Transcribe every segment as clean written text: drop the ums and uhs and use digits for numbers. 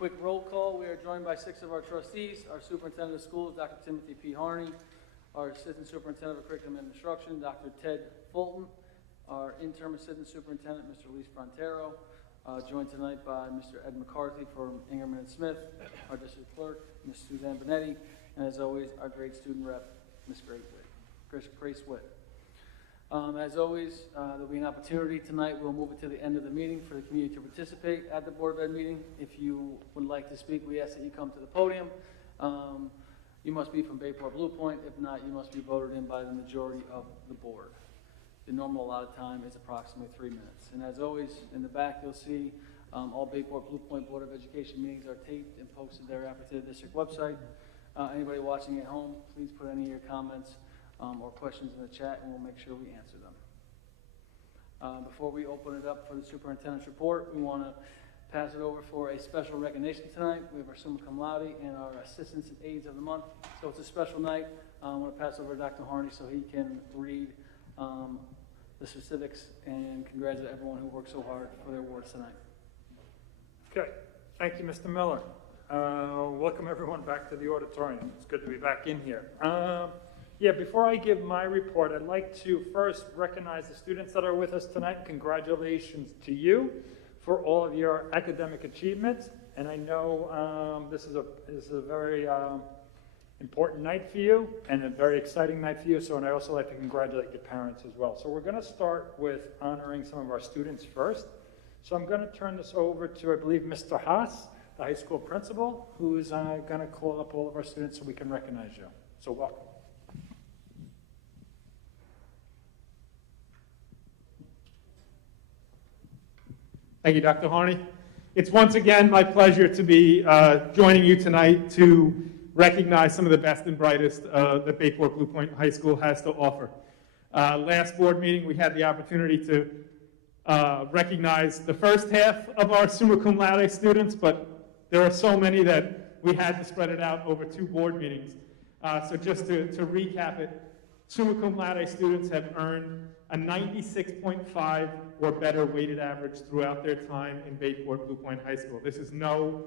quick roll call. We are joined by 6 of our trustees, our superintendent of schools, Dr. Timothy P. Harney, our assistant superintendent of curriculum and instruction, Dr. Ted Fulton, our interim assistant superintendent, Mr. Luis Frontero, joined tonight by Mr. Ed McCarthy from Ingerman and Smith, our district clerk, Ms. Suzanne Benetti, and as always, our great student rep, Ms. Grace Witt. As always, there'll be an opportunity tonight. We'll move it to the end of the meeting for the community to participate at the Board of Ed meeting. If you would like to speak, we ask that you come to the podium. You must be from Bayport Blue Point. If not, you must be voted in by the majority of the board. The normal allotted time is approximately 3 minutes. And as always, in the back, you'll see all Bayport Blue Point Board of Education meetings are taped and posted thereafter to the district website. Anybody watching at home, please put any of your comments or questions in the chat, and we'll make sure we answer them. Before we open it up for the superintendent's report, we want to pass it over for a special recognition tonight. We have our summa cum laude and our assistants and aides of the month. So it's a special night. I want to pass over to Dr. Harney so he can read the specifics and congratulate everyone who worked so hard for their awards tonight. Okay, thank you, Mr. Miller. Welcome everyone back to the auditorium. It's good to be back in here. Before I give my report, I'd like to first recognize the students that are with us tonight. Congratulations to you for all of your academic achievements. And I know this is a very important night for you and a very exciting night for you. So, and I also like to congratulate your parents as well. So we're going to start with honoring some of our students first. So I'm going to turn this over to, I believe, Mr. Haas, the high school principal, who is going to call up all of our students so we can recognize you. So welcome. Thank you, Dr. Harney. It's once again my pleasure to be joining you tonight to recognize some of the best and brightest that Bayport Blue Point High School has to offer. Last board meeting, we had the opportunity to recognize the first half of our summa cum laude students, but there are so many that we had to spread it out over 2 board meetings. So just to recap it, summa cum laude students have earned a 96.5 or better weighted average throughout their time in Bayport Blue Point High School. This is no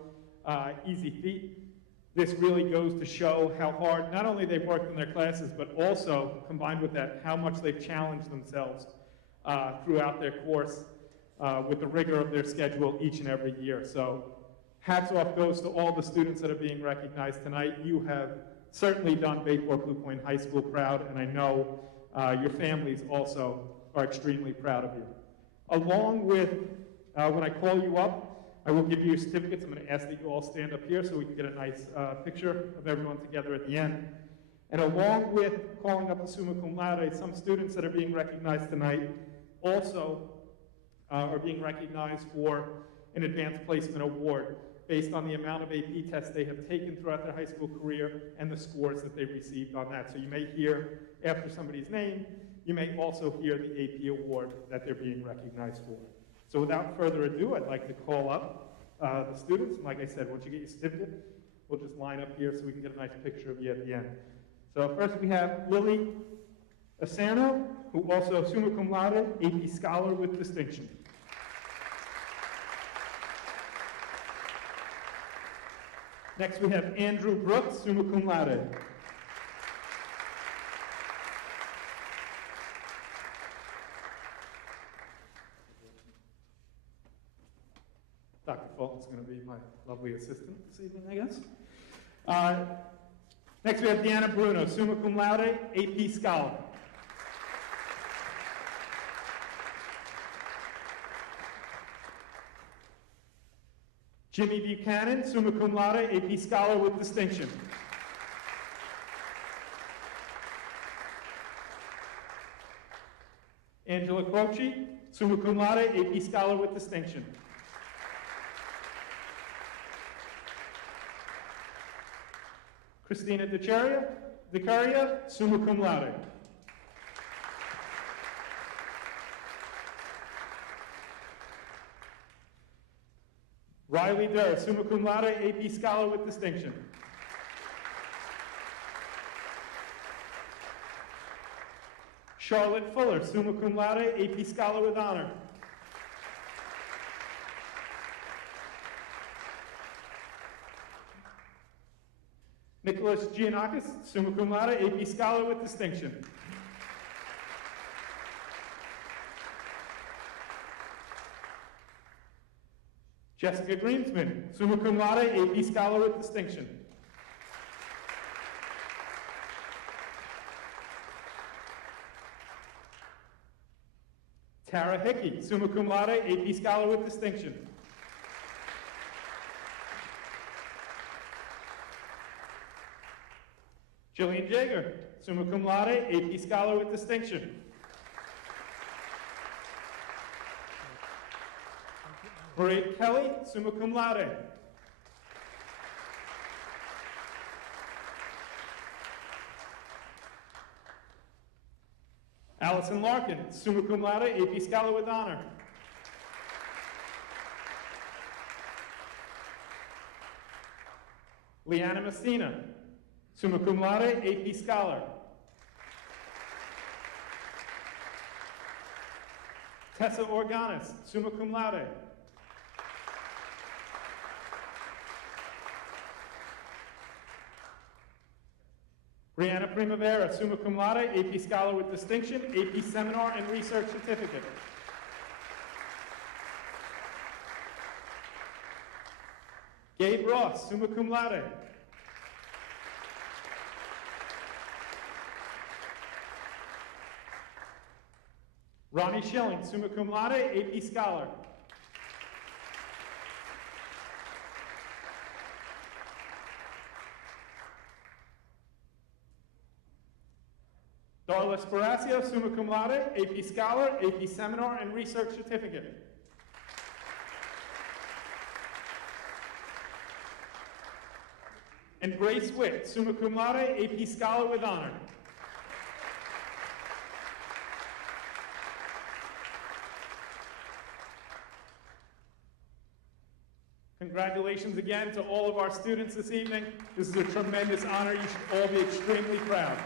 easy feat. This really goes to show how hard not only they've worked in their classes, but also, combined with that, how much they've challenged themselves throughout their course with the rigor of their schedule each and every year. So hats off goes to all the students that are being recognized tonight. You have certainly done Bayport Blue Point High School proud, and I know your families also are extremely proud of you. Along with, when I call you up, I will give you your certificates. I'm going to ask that you all stand up here so we can get a nice picture of everyone together at the end. And along with calling up the summa cum laude, some students that are being recognized tonight also are being recognized for an advanced placement award based on the amount of AP tests they have taken throughout their high school career and the scores that they received on that. So you may hear after somebody's name, you may also hear the AP award that they're being recognized for. So without further ado, I'd like to call up the students. And like I said, once you get your certificate, we'll just line up here so we can get a nice picture of you at the end. So first we have Lily Asano, who also summa cum laude, AP Scholar with distinction. Next we have Andrew Brooks, summa cum laude. Dr. Fulton's going to be my lovely assistant this evening, I guess. Next we have Deanna Bruno, summa cum laude, AP Scholar. Jimmy Buchanan, summa cum laude, AP Scholar with distinction. Angela Croce, summa cum laude, AP Scholar with distinction. Christina DeCaria, summa cum laude. Riley Durr, summa cum laude, AP Scholar with distinction. Charlotte Fuller, summa cum laude, AP Scholar with honor. Nicholas Giannakis, summa cum laude, AP Scholar with distinction. Jessica Greensman, summa cum laude, AP Scholar with distinction. Tara Hickey, summa cum laude, AP Scholar with distinction. Jillian Jager, summa cum laude, AP Scholar with distinction. Parade Kelly, summa cum laude. Allison Larkin, summa cum laude, AP Scholar with honor. Leanna Messina, summa cum laude, AP Scholar. Tessa Organis, summa cum laude. Brianna Primavera, summa cum laude, AP Scholar with distinction, AP Seminar and Research Certificate. Gabe Ross, summa cum laude. Ronnie Schilling, summa cum laude, AP Scholar. Darla Sparacio, summa cum laude, AP Scholar, AP Seminar and Research Certificate. And Grace Witt, summa cum laude, AP Scholar with honor. Congratulations again to all of our students this evening. This is a tremendous honor. You should all be extremely proud.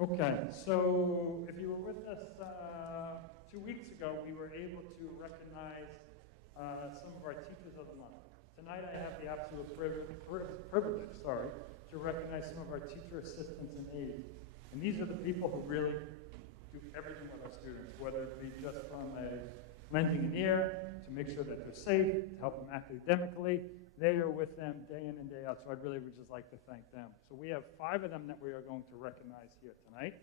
Okay, so if you were with us 2 weeks ago, we were able to recognize some of our teachers of the month. Tonight I have the absolute privilege, to recognize some of our teacher assistants and aides. And these are the people who really do everything with our students, whether it be just from lending an ear, to make sure that they're safe, to help them academically. They are with them day in and day out, so I'd really would just like to thank them. So we have 5 of them that we are going to recognize here tonight.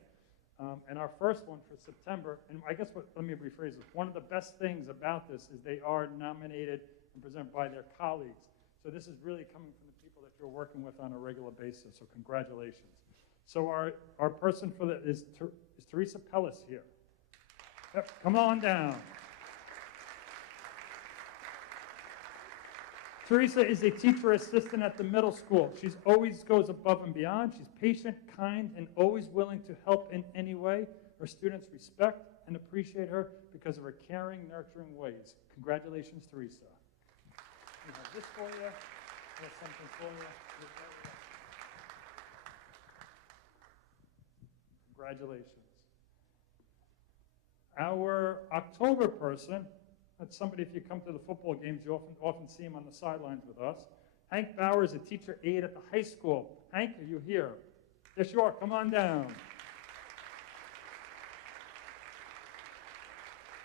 And our first one for September, and I guess let me rephrase this. One of the best things about this is they are nominated and presented by their colleagues. So this is really coming from the people that you're working with on a regular basis, so congratulations. So our person for that is Teresa Pellis here. Yep, come on down. Teresa is a teacher assistant at the middle school. She always goes above and beyond. She's patient, kind, and always willing to help in any way. Her students respect and appreciate her because of her caring, nurturing ways. Congratulations, Teresa. We have this for you. We have something for you. Congratulations. Our October person, that's somebody, if you come to the football games, you often see him on the sidelines with us. Hank Bauer is a teacher aide at the high school. Hank, are you here? Yes, you are. Come on down.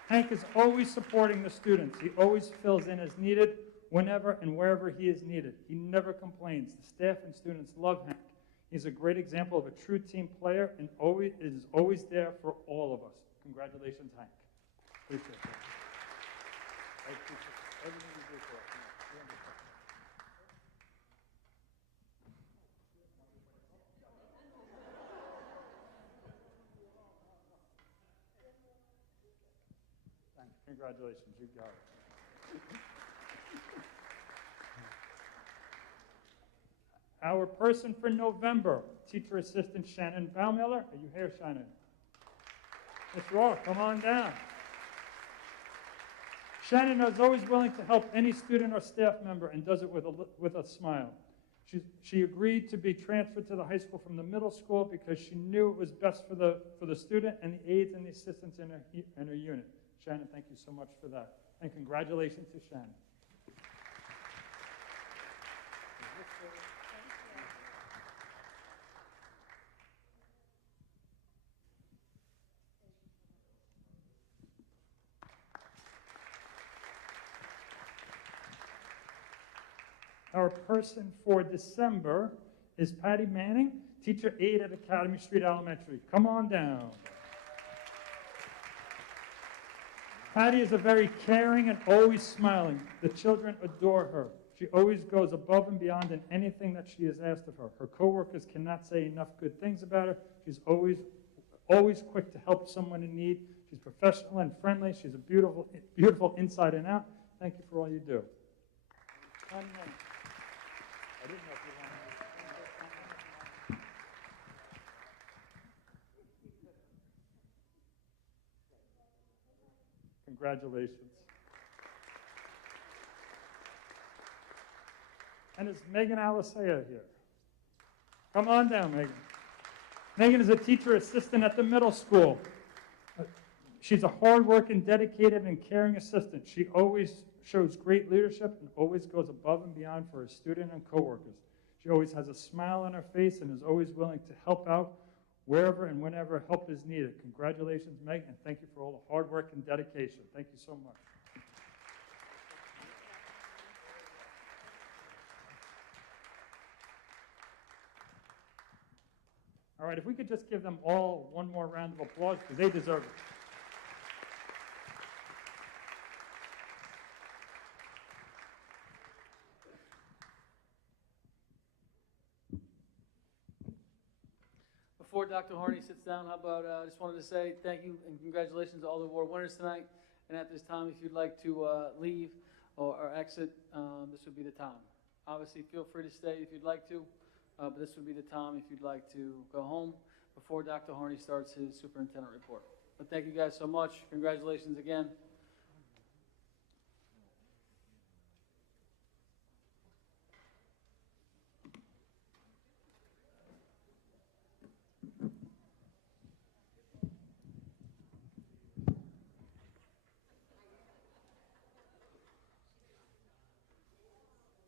Hank is always supporting the students. He always fills in as needed, whenever and wherever he is needed. He never complains. The staff and students love Hank. He's a great example of a true team player and is always there for all of us. Congratulations, Hank. Appreciate that. I appreciate everything you do for us. Congratulations, you got it. Our person for November, teacher assistant Shannon Baumiller. Are you here, Shannon? Yes, you are. Come on down. Shannon is always willing to help any student or staff member and does it with a smile. She agreed to be transferred to the high school from the middle school because she knew it was best for the student and the aides and the assistants in her unit. Shannon, thank you so much for that. And congratulations to Shannon. Our person for December is Patty Manning, teacher aide at Academy Street Elementary. Come on down. Patty is a very caring and always smiling. The children adore her. She always goes above and beyond in anything that she is asked of her. Her coworkers cannot say enough good things about her. She's always quick to help someone in need. She's professional and friendly. She's a beautiful inside and out. Thank you for all you do. I didn't know if you wanted to. Congratulations. And is Megan Alisea here? Come on down, Megan. Megan is a teacher assistant at the middle school. She's a hard-working, dedicated, and caring assistant. She always shows great leadership and always goes above and beyond for her student and coworkers. She always has a smile on her face and is always willing to help out wherever and whenever help is needed. Congratulations, Meg, and thank you for all the hard work and dedication. Thank you so much. All right, if we could just give them all one more round of applause because they deserve it. Before Dr. Harney sits down, how about, I just wanted to say thank you and congratulations to all the award winners tonight. And at this time, if you'd like to leave or exit, this would be the time. Obviously, feel free to stay if you'd like to, but this would be the time if you'd like to go home before Dr. Harney starts his superintendent report. But thank you guys so much. Congratulations again.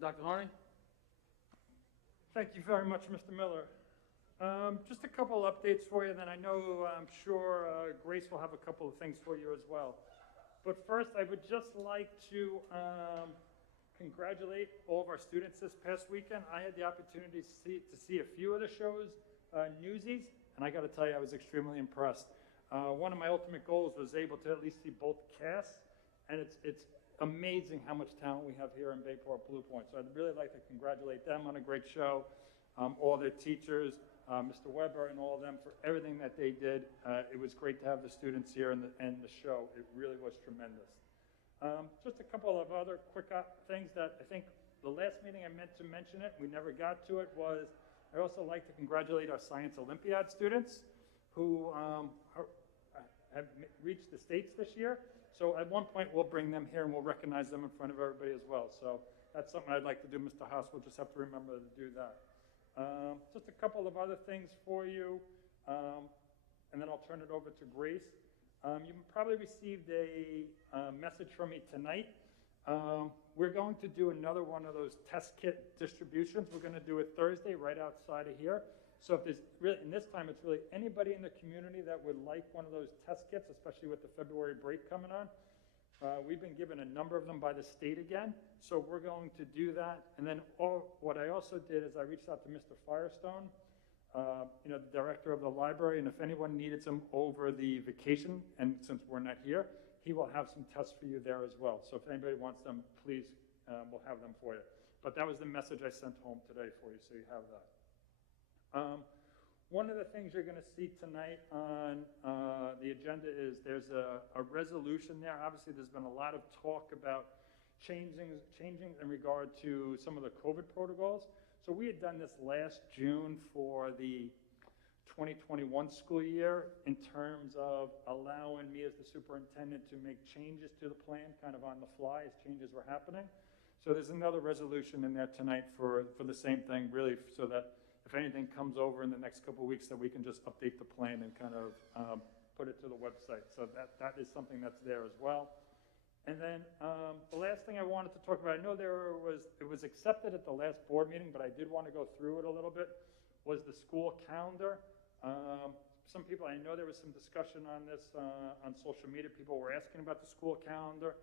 Dr. Harney? Thank you very much, Mr. Miller. Just a couple updates for you, then I'm sure Grace will have a couple of things for you as well. But first, I would just like to congratulate all of our students this past weekend. I had the opportunity to see a few of the shows, Newsies, and I got to tell you, I was extremely impressed. One of my ultimate goals was able to at least see both casts, and it's amazing how much talent we have here in Bayport Blue Point. So I'd really like to congratulate them on a great show, all their teachers, Mr. Weber and all of them for everything that they did. It was great to have the students here and the show. It really was tremendous. Just a couple of other quick things that I think the last meeting I meant to mention it, we never got to it, was I'd also like to congratulate our Science Olympiad students who have reached the States this year. So at one point, we'll bring them here and we'll recognize them in front of everybody as well. So that's something I'd like to do, Mr. Haas. We'll just have to remember to do that. Just a couple of other things for you. and then I'll turn it over to Grace. You probably received a message from me tonight. We're going to do another one of those test kit distributions. We're going to do it Thursday right outside of here. So if there's really, and this time it's really anybody in the community that would like one of those test kits, especially with the February break coming on. We've been given a number of them by the state again, so we're going to do that. And then what I also did is I reached out to Mr. Firestone, the director of the library, and if anyone needed some over the vacation, and since we're not here, he will have some tests for you there as well. So if anybody wants them, please, we'll have them for you. But that was the message I sent home today for you, so you have that. One of the things you're going to see tonight on the agenda is there's a resolution there. Obviously, there's been a lot of talk about changing in regard to some of the COVID protocols. So we had done this last June for the 2021 school year in terms of allowing me as the superintendent to make changes to the plan kind of on the fly as changes were happening. So there's another resolution in there tonight for the same thing, really, so that if anything comes over in the next couple of weeks, that we can just update the plan and kind of put it to the website. So that is something that's there as well. And then the last thing I wanted to talk about, I know it was accepted at the last board meeting, but I did want to go through it a little bit, was the school calendar. Some people, I know there was some discussion on this on social media. People were asking about the school calendar.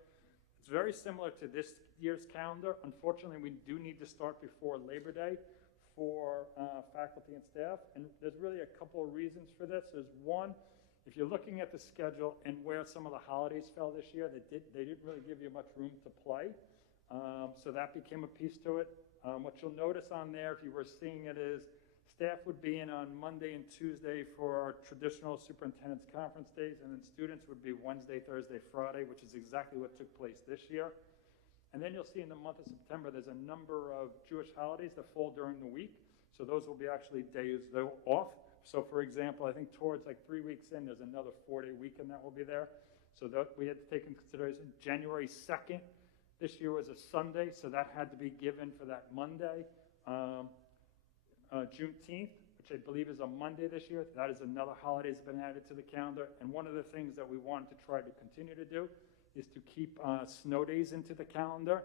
It's very similar to this year's calendar. Unfortunately, we do need to start before Labor Day for faculty and staff. And there's really a couple of reasons for this. There's one, if you're looking at the schedule and where some of the holidays fell this year, they didn't really give you much room to play. So that became a piece to it. What you'll notice on there, if you were seeing it, is staff would be in on Monday and Tuesday for our traditional superintendent's conference days, and then students would be Wednesday, Thursday, Friday, which is exactly what took place this year. And then you'll see in the month of September, there's a number of Jewish holidays that fall during the week. So those will be actually days they're off. So for example, I think towards like 3 weeks in, there's another 4-day weekend that will be there. So that we had to take into consideration. January 2nd, this year was a Sunday, so that had to be given for that Monday. Juneteenth, which I believe is a Monday this year, that is another holiday that's been added to the calendar. And one of the things that we wanted to try to continue to do is to keep snow days into the calendar.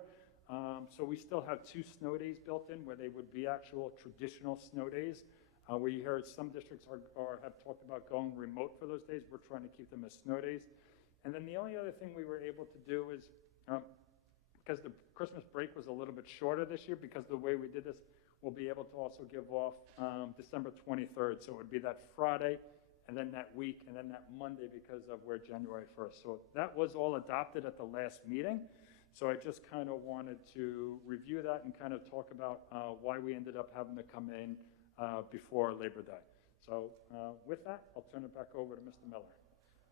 So we still have 2 snow days built in where they would be actual traditional snow days. We heard some districts have talked about going remote for those days. We're trying to keep them as snow days. And then the only other thing we were able to do is, because the Christmas break was a little bit shorter this year, because of the way we did this, we'll be able to also give off December 23rd. So it would be that Friday, and then that week, and then that Monday because of we're January 1st. So that was all adopted at the last meeting. So I just kind of wanted to review that and kind of talk about why we ended up having to come in before Labor Day. So with that, I'll turn it back over to Mr. Miller.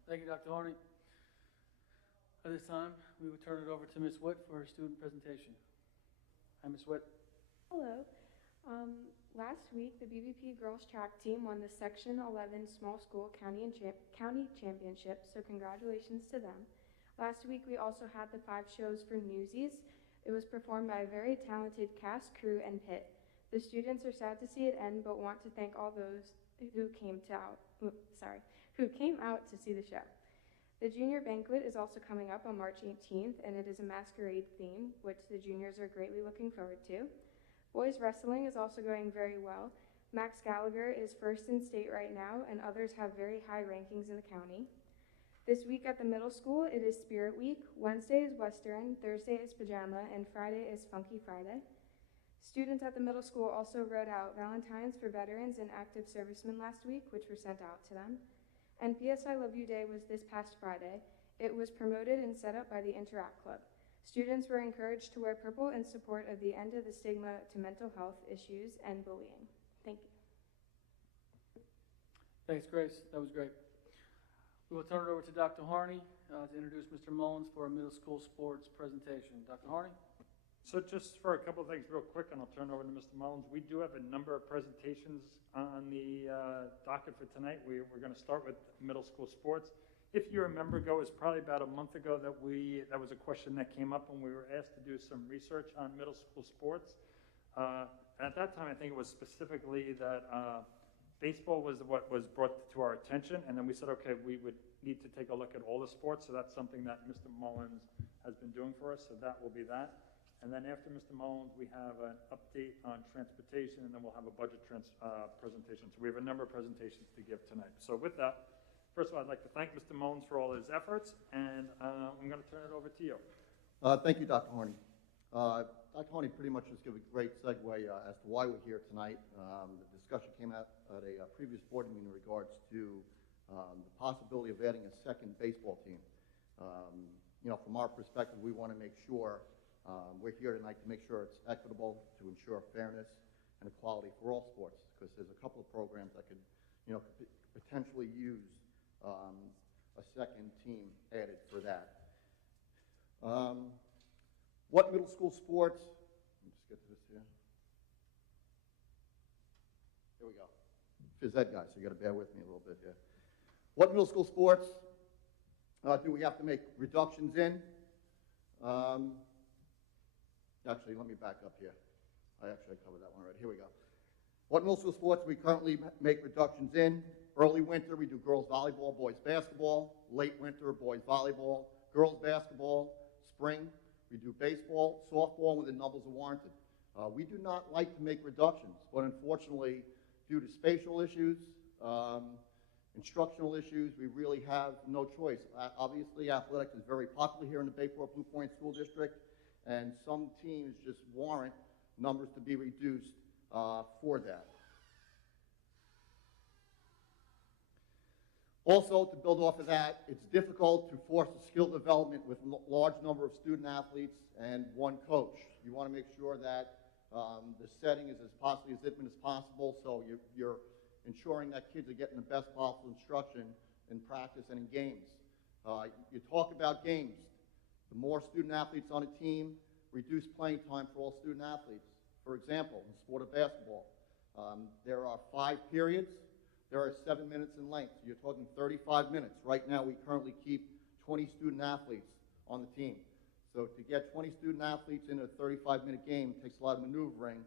Thank you, Dr. Harney. At this time, we will turn it over to Ms. Witt for her student presentation. Hi, Ms. Witt. Hello. Last week, the BBP girls track team won the Section 11 Small School County Championship, so congratulations to them. Last week, we also had the 5 shows for Newsies. It was performed by a very talented cast, crew, and pit. The students are sad to see it end, but want to thank all those who came out to see the show. The junior banquet is also coming up on March 18th, and it is a masquerade theme, which the juniors are greatly looking forward to. Boys wrestling is also going very well. Max Gallagher is first in state right now, and others have very high rankings in the county. This week at the middle school, it is Spirit Week. Wednesday is Western, Thursday is Pajama, and Friday is Funky Friday. Students at the middle school also wrote out Valentines for veterans and active servicemen last week, which were sent out to them. And PS I Love You Day was this past Friday. It was promoted and set up by the Interact Club. Students were encouraged to wear purple in support of the end of the stigma to mental health issues and bullying. Thank you. Thanks, Grace. That was great. We will turn it over to Dr. Harney to introduce Mr. Mullins for a middle school sports presentation. Dr. Harney? So just for a couple of things real quick, and I'll turn it over to Mr. Mullins. We do have a number of presentations on the docket for tonight. We're going to start with middle school sports. If you remember, it was probably about a month ago that was a question that came up when we were asked to do some research on middle school sports. And at that time, I think it was specifically that Baseball was what was brought to our attention, and then we said, okay, we would need to take a look at all the sports, so that's something that Mr. Mullins has been doing for us, so that will be that. And then after Mr. Mullins, we have an update on transportation, and then we'll have a budget presentation. So we have a number of presentations to give tonight. So with that, first of all, I'd like to thank Mr. Mullins for all his efforts, and I'm going to turn it over to you. Thank you, Dr. Harney. Dr. Harney pretty much just gave a great segue as to why we're here tonight. The discussion came out at a previous board meeting in regards to the possibility of adding a second baseball team. From our perspective, we want to make sure we're here tonight to make sure it's equitable, to ensure fairness and equality for all sports, because there's a couple of programs that could, potentially use a second team added for that. What middle school sports? Let me just get to this here. Here we go. Phys ed guys, so you got to bear with me a little bit here. What middle school sports do we have to make reductions in? Actually, let me back up here. I covered that one already. Here we go. What middle school sports we currently make reductions in? Early winter, we do girls volleyball, boys basketball. Late winter, boys volleyball, girls basketball. Spring, we do baseball, softball when the numbers are warranted. We do not like to make reductions, but unfortunately, due to spatial issues, instructional issues, we really have no choice. Obviously, athletics is very popular here in the Bayport Blue Point School District, and some teams just warrant numbers to be reduced for that. Also, to build off of that, it's difficult to force a skill development with a large number of student athletes and one coach. You want to make sure that the setting is as possibly as intimate as possible, so you're ensuring that kids are getting the best possible instruction in practice and in games. You talk about games. The more student athletes on a team, reduce playing time for all student athletes. For example, in the sport of basketball, there are 5 periods. There are 7 minutes in length. So you're talking 35 minutes. Right now, we currently keep 20 student athletes on the team. So to get 20 student athletes in a 35-minute game takes a lot of maneuvering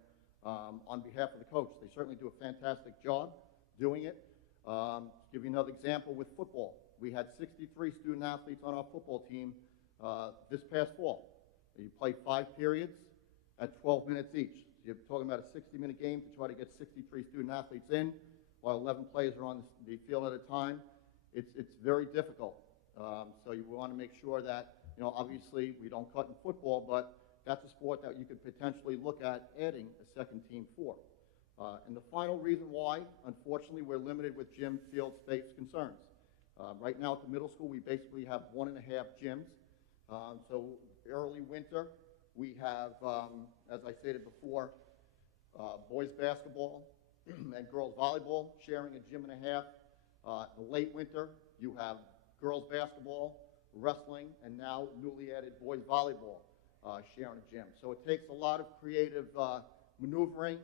on behalf of the coach. They certainly do a fantastic job doing it. To give you another example with football, we had 63 student athletes on our football team this past fall. You play 5 periods at 12 minutes each. So you're talking about a 60-minute game to try to get 63 student athletes in, while 11 players are on the field at a time. It's very difficult. So you want to make sure that, obviously we don't cut in football, but that's a sport that you could potentially look at adding a second team for. And the final reason why, unfortunately, we're limited with gym, field, space concerns. Right now at the middle school, we basically have 1.5 gyms. So early winter, we have, as I stated before, boys basketball and girls volleyball sharing a gym and a half. In the late winter, you have girls basketball, wrestling, and now newly added boys volleyball sharing a gym. So it takes a lot of creative maneuvering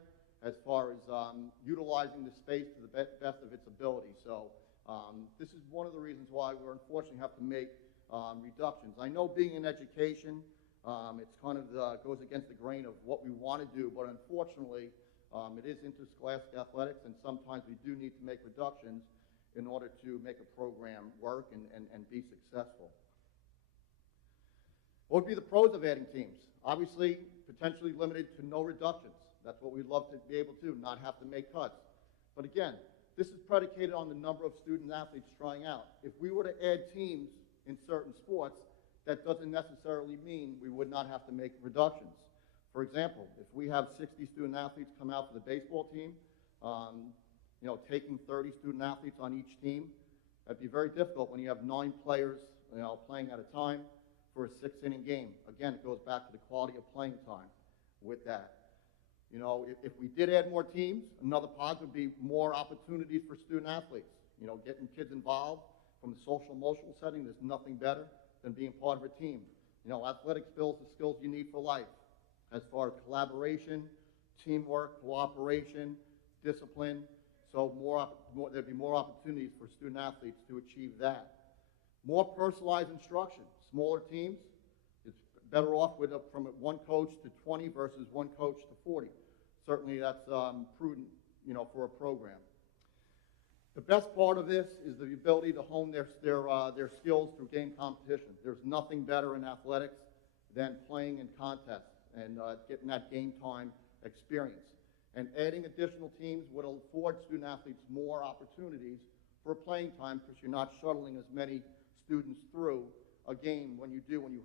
as far as utilizing the space to the best of its ability. So this is one of the reasons why we unfortunately have to make reductions. I know being in education, it's kind of goes against the grain of what we want to do, but unfortunately, it is interscholastic athletics, and sometimes we do need to make reductions in order to make a program work and be successful. What would be the pros of adding teams? Obviously, potentially limited to no reductions. That's what we'd love to be able to, not have to make cuts. But again, this is predicated on the number of student athletes trying out. If we were to add teams in certain sports, that doesn't necessarily mean we would not have to make reductions. For example, if we have 60 student athletes come out for the baseball team, taking 30 student athletes on each team, that'd be very difficult when you have 9 players, playing at a time for a 6-inning game. Again, it goes back to the quality of playing time with that. If we did add more teams, another positive would be more opportunities for student athletes. Getting kids involved from the social emotional setting, there's nothing better than being part of a team. Athletics builds the skills you need for life as far as collaboration, teamwork, cooperation, discipline. So there'd be more opportunities for student athletes to achieve that. More personalized instruction. Smaller teams, it's better off with from 1 coach to 20 versus 1 coach to 40. Certainly that's prudent, for a program. The best part of this is the ability to hone their skills through game competition. There's nothing better in athletics than playing in contests and getting that game time experience. And adding additional teams would afford student athletes more opportunities for playing time because you're not shuttling as many students through a game when you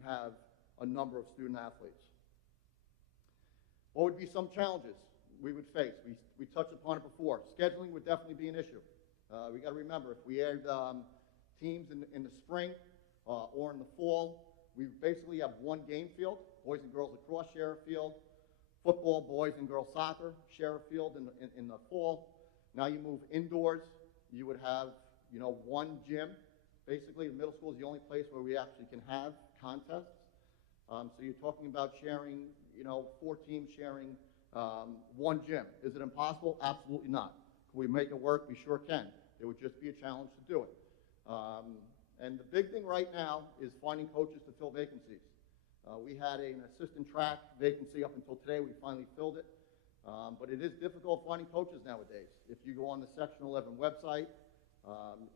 have a number of student athletes. What would be some challenges we would face? We touched upon it before. Scheduling would definitely be an issue. We got to remember, if we add teams in the spring or in the fall, we basically have one game field. Boys and girls lacrosse share a field. Football, boys and girls soccer share a field in the fall. Now you move indoors, you would have, one gym. Basically, the middle school is the only place where we actually can have contests. So you're talking about sharing, 4 teams sharing one gym. Is it impossible? Absolutely not. Can we make it work? We sure can. It would just be a challenge to do it. And the big thing right now is finding coaches to fill vacancies. We had an assistant track vacancy up until today. We finally filled it. But it is difficult finding coaches nowadays. If you go on the Section 11 website,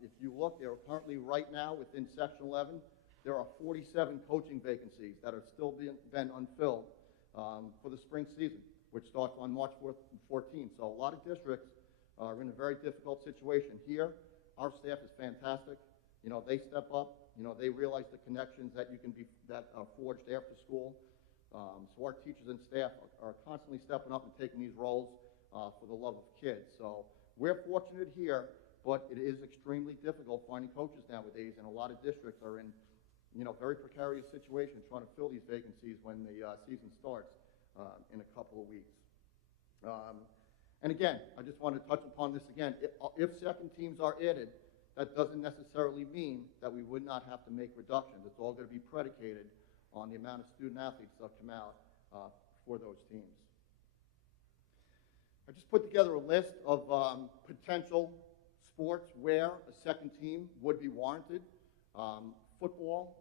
if you look, there are currently right now within Section 11, there are 47 coaching vacancies that are still been unfilled for the spring season, which starts on March 14th. So a lot of districts are in a very difficult situation. Here, our staff is fantastic. They step up. They realize the connections that that are forged after school. So our teachers and staff are constantly stepping up and taking these roles for the love of kids. So we're fortunate here, but it is extremely difficult finding coaches nowadays, and a lot of districts are in, very precarious situations trying to fill these vacancies when the season starts in a couple of weeks. And again, I just want to touch upon this again. If second teams are added, that doesn't necessarily mean that we would not have to make reductions. It's all going to be predicated on the amount of student athletes that come out for those teams. I just put together a list of potential sports where a second team would be warranted. Football,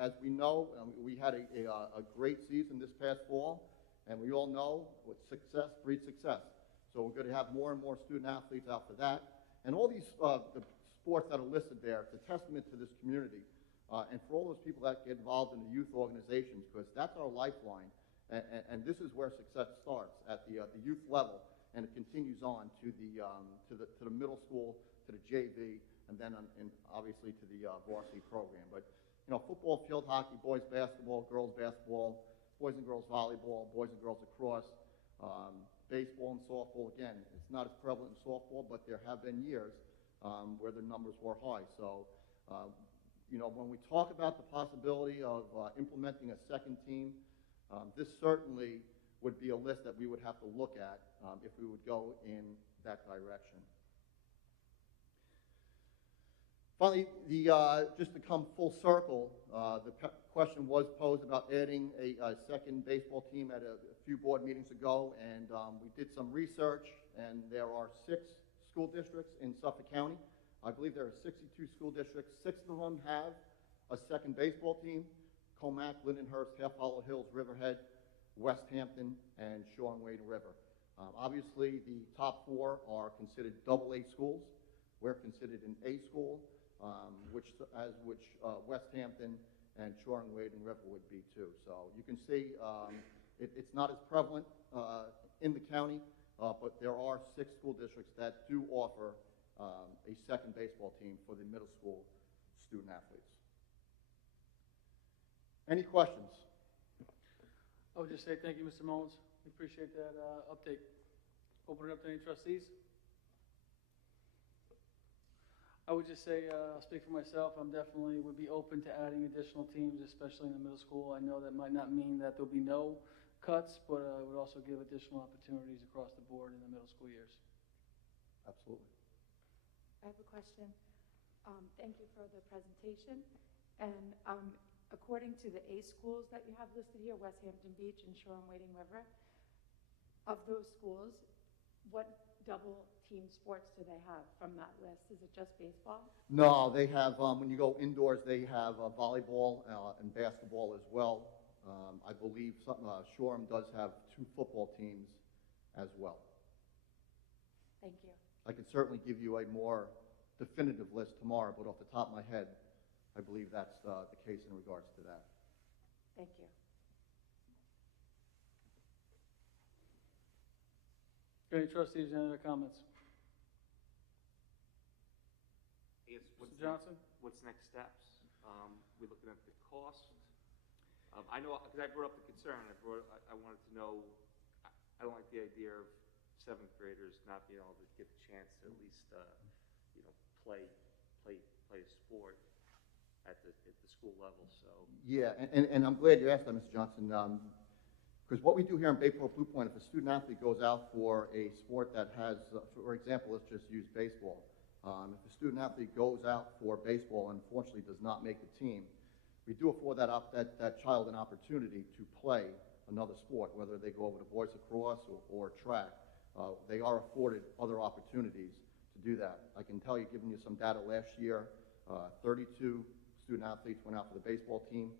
as we know, we had a great season this past fall, and we all know what success breeds success. So we're going to have more and more student athletes out for that. And all these the sports that are listed there, it's a testament to this community. And for all those people that get involved in the youth organizations, because that's our lifeline. And this is where success starts, at the youth level, and it continues on to the middle school, to the JV, and then obviously to the varsity program. But football, field hockey, boys basketball, girls basketball, boys and girls volleyball, boys and girls lacrosse, baseball and softball. Again, it's not as prevalent in softball, but there have been years where the numbers were high. So, when we talk about the possibility of implementing a second team, this certainly would be a list that we would have to look at if we would go in that direction. Finally, just to come full circle, the question was posed about adding a second baseball team at a few board meetings ago, and we did some research, and there are 6 school districts in Suffolk County. I believe there are 62 school districts. 6 of them have a second baseball team: Comac, Lindenhurst, Half Hollow Hills, Riverhead, West Hampton, and Shaw and Wade River. Obviously, the top 4 are considered AA schools. We're considered an A school, which West Hampton and Shaw and Wade and River would be too. So you can see it's not as prevalent in the county, but there are 6 school districts that do offer a second baseball team for the middle school student athletes. Any questions? I would just say thank you, Mr. Mullins. We appreciate that update. Open it up to any trustees. I would just say, I'll speak for myself, I'm definitely would be open to adding additional teams, especially in the middle school. I know that might not mean that there'll be no cuts, but it would also give additional opportunities across the board in the middle school years. Absolutely. I have a question. Thank you for the presentation. And according to the A schools that you have listed here, West Hampton Beach and Shore and Wading River, of those schools, what double team sports do they have from that list? Is it just baseball? No, they have, when you go indoors, they have volleyball and basketball as well. I believe Shoreham does have 2 football teams as well. Thank you. I can certainly give you a more definitive list tomorrow, but off the top of my head, I believe that's the case in regards to that. Thank you. Any trustees, any other comments? I guess Mr. Johnson? What's next steps? We're looking at the cost. I know, because I brought up the concern, I wanted to know, I don't like the idea of seventh graders not being able to get the chance to at least, play a sport at the school level, so. Yeah, and I'm glad you asked that, Mr. Johnson, because what we do here in Bayport Blue Point, if a student athlete goes out for a sport that has, for example, let's just use baseball. If a student athlete goes out for baseball and unfortunately does not make the team, we do afford that child an opportunity to play another sport, whether they go over to boys lacrosse or track. They are afforded other opportunities to do that. I can tell you, giving you some data last year, 32 student athletes went out for the baseball team.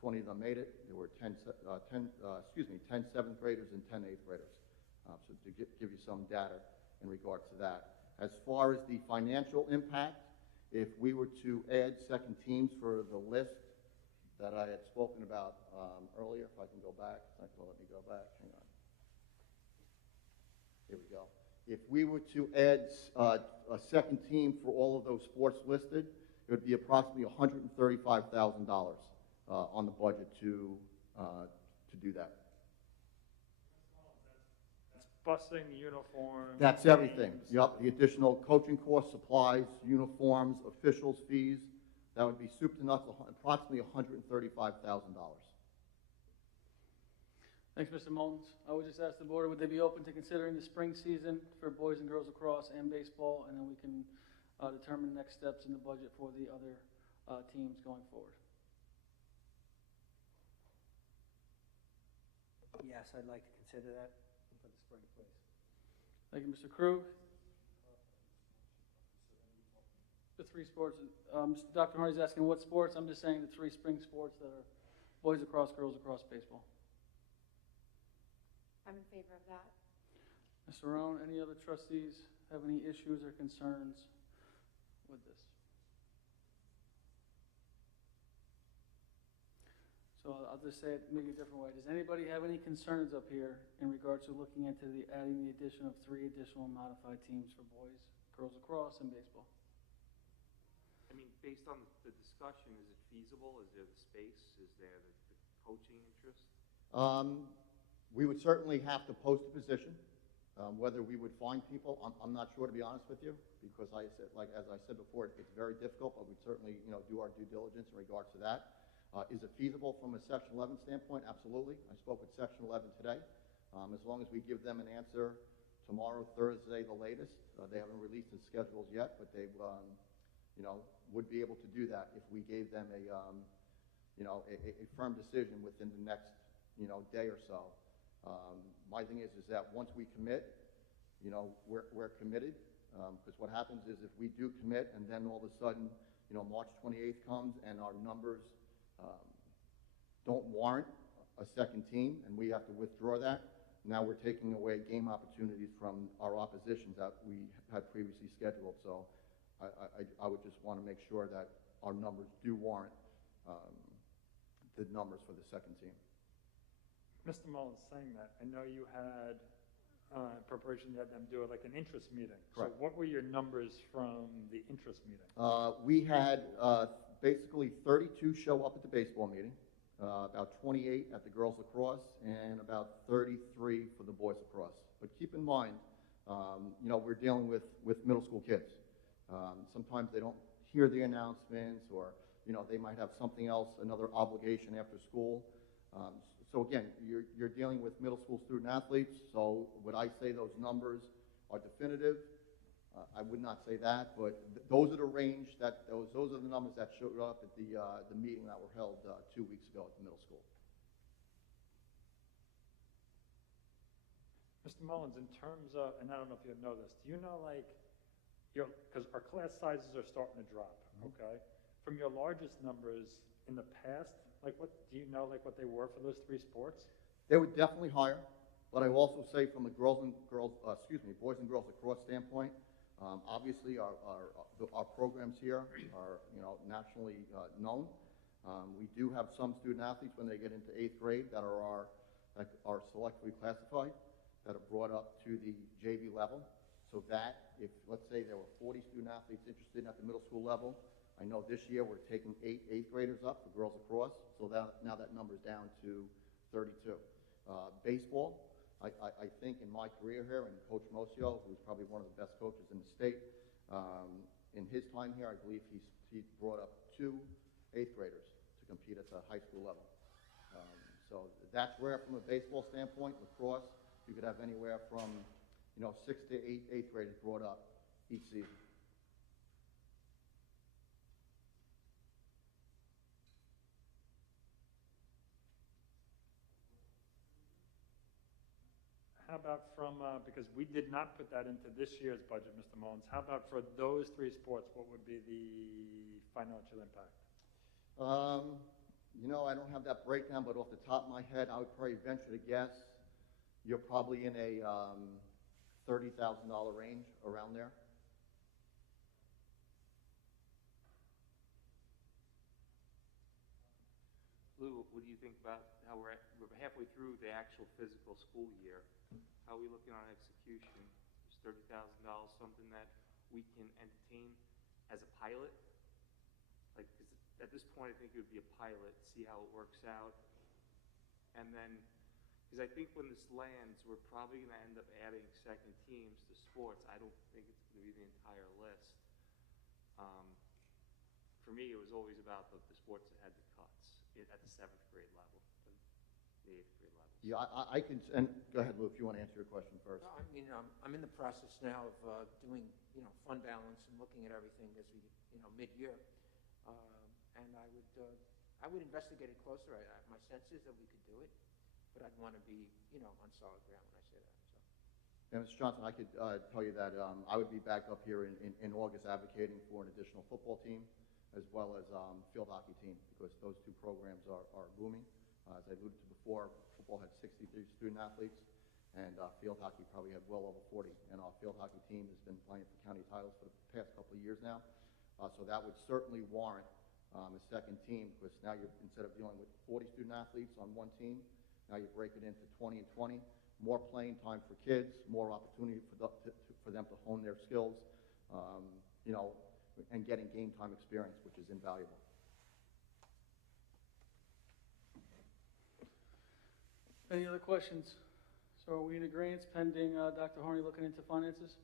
20 of them made it. There were 10 seventh graders and 10 eighth graders. So to give you some data in regards to that. As far as the financial impact, if we were to add second teams for the list that I had spoken about earlier, if I can go back, it's not going to let me go back, hang on. Here we go. If we were to add a second team for all of those sports listed, it would be approximately $135,000 on the budget to do that. Busing, uniforms. That's everything. games. Yep, the additional coaching costs, supplies, uniforms, officials' fees, that would be soup to nuts, approximately $135,000. Thanks, Mr. Mullins. I would just ask the board, would they be open to considering the spring season for boys and girls lacrosse and baseball, and then we can determine next steps in the budget for the other teams going forward? Yes, I'd like to consider that for the spring, please. Thank you, Mr. Krug. The three sports, Dr. Hardy's asking what sports. I'm just saying the three spring sports that are boys lacrosse, girls lacrosse, baseball. I'm in favor of that. Mr. Roan, any other trustees have any issues or concerns with this? So I'll just say it maybe a different way. Does anybody have any concerns up here in regards to looking into adding the addition of 3 additional modified teams for boys, girls lacrosse, and baseball? I mean, based on the discussion, is it feasible? Is there the space? Is there the coaching interest? We would certainly have to post a position. Whether we would find people, I'm not sure, to be honest with you, because as I said before, it's very difficult, but we'd certainly do our due diligence in regards to that. Is it feasible from a Section 11 standpoint? Absolutely. I spoke with Section 11 today. As long as we give them an answer tomorrow, Thursday, the latest. They haven't released the schedules yet, but they would be able to do that if we gave them a firm decision within the next day or so. My thing is that once we commit, we're committed, because what happens is if we do commit and then all of a sudden, March 28th comes and our numbers don't warrant a second team and we have to withdraw that, now we're taking away game opportunities from our oppositions that we had previously scheduled. So I would just want to make sure that our numbers do warrant the numbers for the second team. Mr. Mullins, saying that, I know you had, in preparation, you had them do like an interest meeting. Correct. So what were your numbers from the interest meeting? We had basically 32 show up at the baseball meeting, about 28 at the girls lacrosse, and about 33 for the boys lacrosse. But keep in mind, we're dealing with middle school kids. Sometimes they don't hear the announcements, or they might have something else, another obligation after school. So again, you're dealing with middle school student athletes. So would I say those numbers are definitive? I would not say that, but those are the range those are the numbers that showed up at the meeting that were held 2 weeks ago at the middle school. Mr. Mullins, in terms of, and I don't know if you know this, do you know because our class sizes are starting to drop, okay? From your largest numbers in the past, what do you know what they were for those 3 sports? They were definitely higher, but I will also say from a boys and girls lacrosse standpoint, Obviously, our programs here are, nationally known. We do have some student athletes when they get into 8th grade that are selectively classified, that are brought up to the JV level. So that, if, let's say there were 40 student athletes interested at the middle school level, I know this year we're taking 8th graders up for girls lacrosse, so now that number's down to 32. Baseball, I think in my career here, and Coach Mosio, who's probably one of the best coaches in the state, in his time here, I believe he brought up 2 8th graders to compete at the high school level. So that's rare from a baseball standpoint. Lacrosse, you could have anywhere from 6 to 8 8th graders brought up each season. How about from, because we did not put that into this year's budget, Mr. Mullins, how about for those 3 sports, what would be the financial impact? I don't have that breakdown, but off the top of my head, I would probably venture to guess you're probably in a $30,000 range, around there. Lou, what do you think about how we're halfway through the actual physical school year? How are we looking on execution? Is $30,000 something that we can entertain as a pilot? Like, 'cause at this point, I think it would be a pilot, see how it works out. And then, because I think when this lands, we're probably going to end up adding second teams to sports. I don't think it's going to be the entire list. For me, it was always about the sports that had the cuts at the 7th grade level, the 8th grade level. Yeah, I can, and go ahead, Lou, if you want to answer your question first. No, I mean, I'm in the process now of doing, fund balance and looking at everything as we, mid-year. And I would investigate it closer. My sense is that we could do it, but I'd want to be, on solid ground when I say that. So. Yeah, Mr. Johnson, I could tell you that I would be back up here in August advocating for an additional football team, as well as field hockey team, because those 2 programs are booming. As I alluded to before, football had 63 student athletes, and field hockey probably had well over 40. And our field hockey team has been playing for county titles for the past couple of years now. So that would certainly warrant a second team, because now you're, instead of dealing with 40 student athletes on one team, now you break it into 20 and 20. More playing time for kids, more opportunity for them to hone their skills, and getting game time experience, which is invaluable. Any other questions? So are we in agreement pending Dr. Harney looking into finances?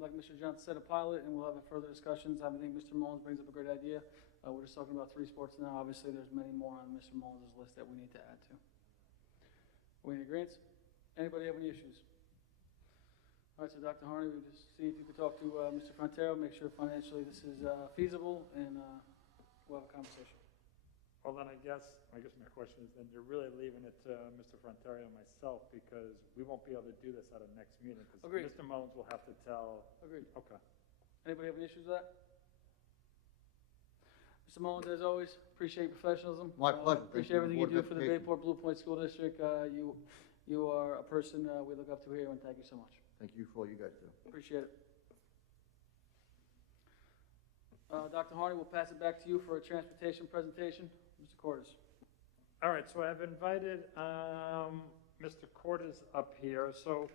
Like Mr. Johnson said, a pilot, and we'll have further discussions. I think Mr. Mullins brings up a great idea. We're just talking about 3 sports now. Obviously, there's many more on Mr. Mullins' list that we need to add to. Are we in agreement? Anybody have any issues? All right, so Dr. Harney, we'll just see if you could talk to Mr. Frontero, make sure financially this is feasible, and we'll have a conversation. Well, then I guess my question is then you're really leaving it to Mr. Frontero and myself, because we won't be able to do this at our next meeting, because Agreed. Mr. Mullins will have to tell. Agreed. Okay. Anybody have any issues with that? Mr. Mullins, as always, appreciate your professionalism. My pleasure. Thank Appreciate you, everything you Board do of for the Education. Bayport Blue Point School District. You are a person we look up to here, and thank you so much. Thank you for all you guys do. Appreciate it. Dr. Harney, we'll pass it back to you for a transportation presentation. Mr. Cordes. All right, so I've invited Mr. Cordes up here. So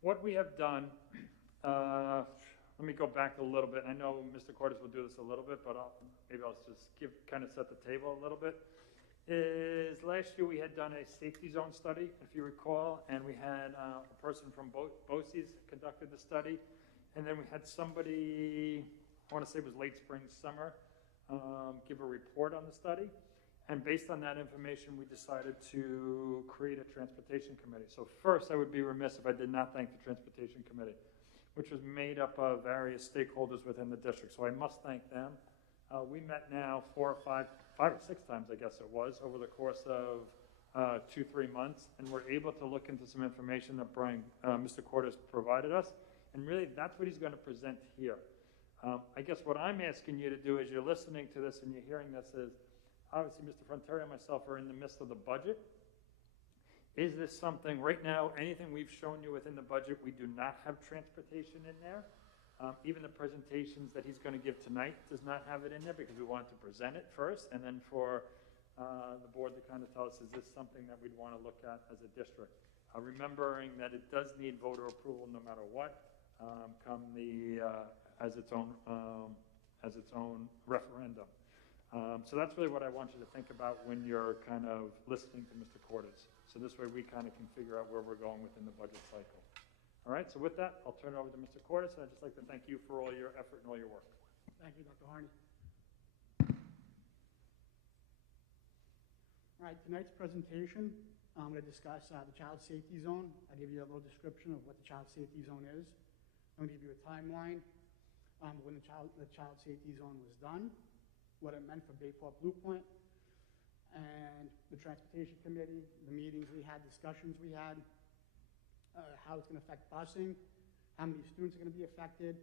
what we have done, let me go back a little bit. I know Mr. Cordes will do this a little bit, but maybe I'll just kind of set the table a little bit. Last year we had done a safety zone study, if you recall, and we had a person from BOCES conducted the study, and then we had somebody, I want to say it was late spring, summer, give a report on the study. And based on that information, we decided to create a transportation committee. So first, I would be remiss if I did not thank the transportation committee, which was made up of various stakeholders within the district. So I must thank them. We met now 5 or 6 times, I guess it was, over the course of 2-3 months, and we're able to look into some information that Mr. Cordes provided us, and really that's what he's going to present here. I guess what I'm asking you to do as you're listening to this and you're hearing this is, obviously Mr. Frontero and myself are in the midst of the budget, Is this something, right now, anything we've shown you within the budget, we do not have transportation in there. Even the presentations that he's going to give tonight does not have it in there because we wanted to present it first, and then for the board to kind of tell us, is this something that we'd want to look at as a district? Remembering that it does need voter approval no matter what, come the, as its own referendum. So that's really what I want you to think about when you're kind of listening to Mr. Cordes. So this way we kind of can figure out where we're going within the budget cycle. All right, so with that, I'll turn it over to Mr. Cordes, and I'd just like to thank you for all your effort and all your work. Thank you, Dr. Harney. All right, tonight's presentation, I'm going to discuss the child safety zone. I'll give you a little description of what the child safety zone is. I'm going to give you a timeline when the child safety zone was done, what it meant for Bayport Blue Point, and the transportation committee, the meetings we had, discussions we had, how it's going to affect busing, how many students are going to be affected,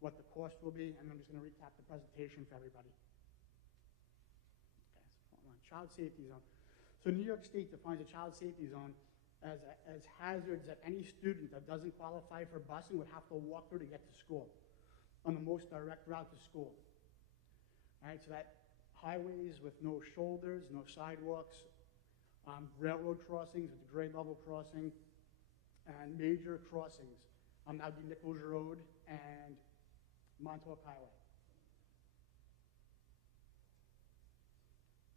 what the cost will be, and I'm just going to recap the presentation for everybody. Okay, so hold on. Child safety zone. So New York State defines a child safety zone as hazards that any student that doesn't qualify for busing would have to walk through to get to school on the most direct route to school. All right, so that highways with no shoulders, no sidewalks, railroad crossings with the grade level crossing, and major crossings. Now be Nichols Road and Montauk Highway.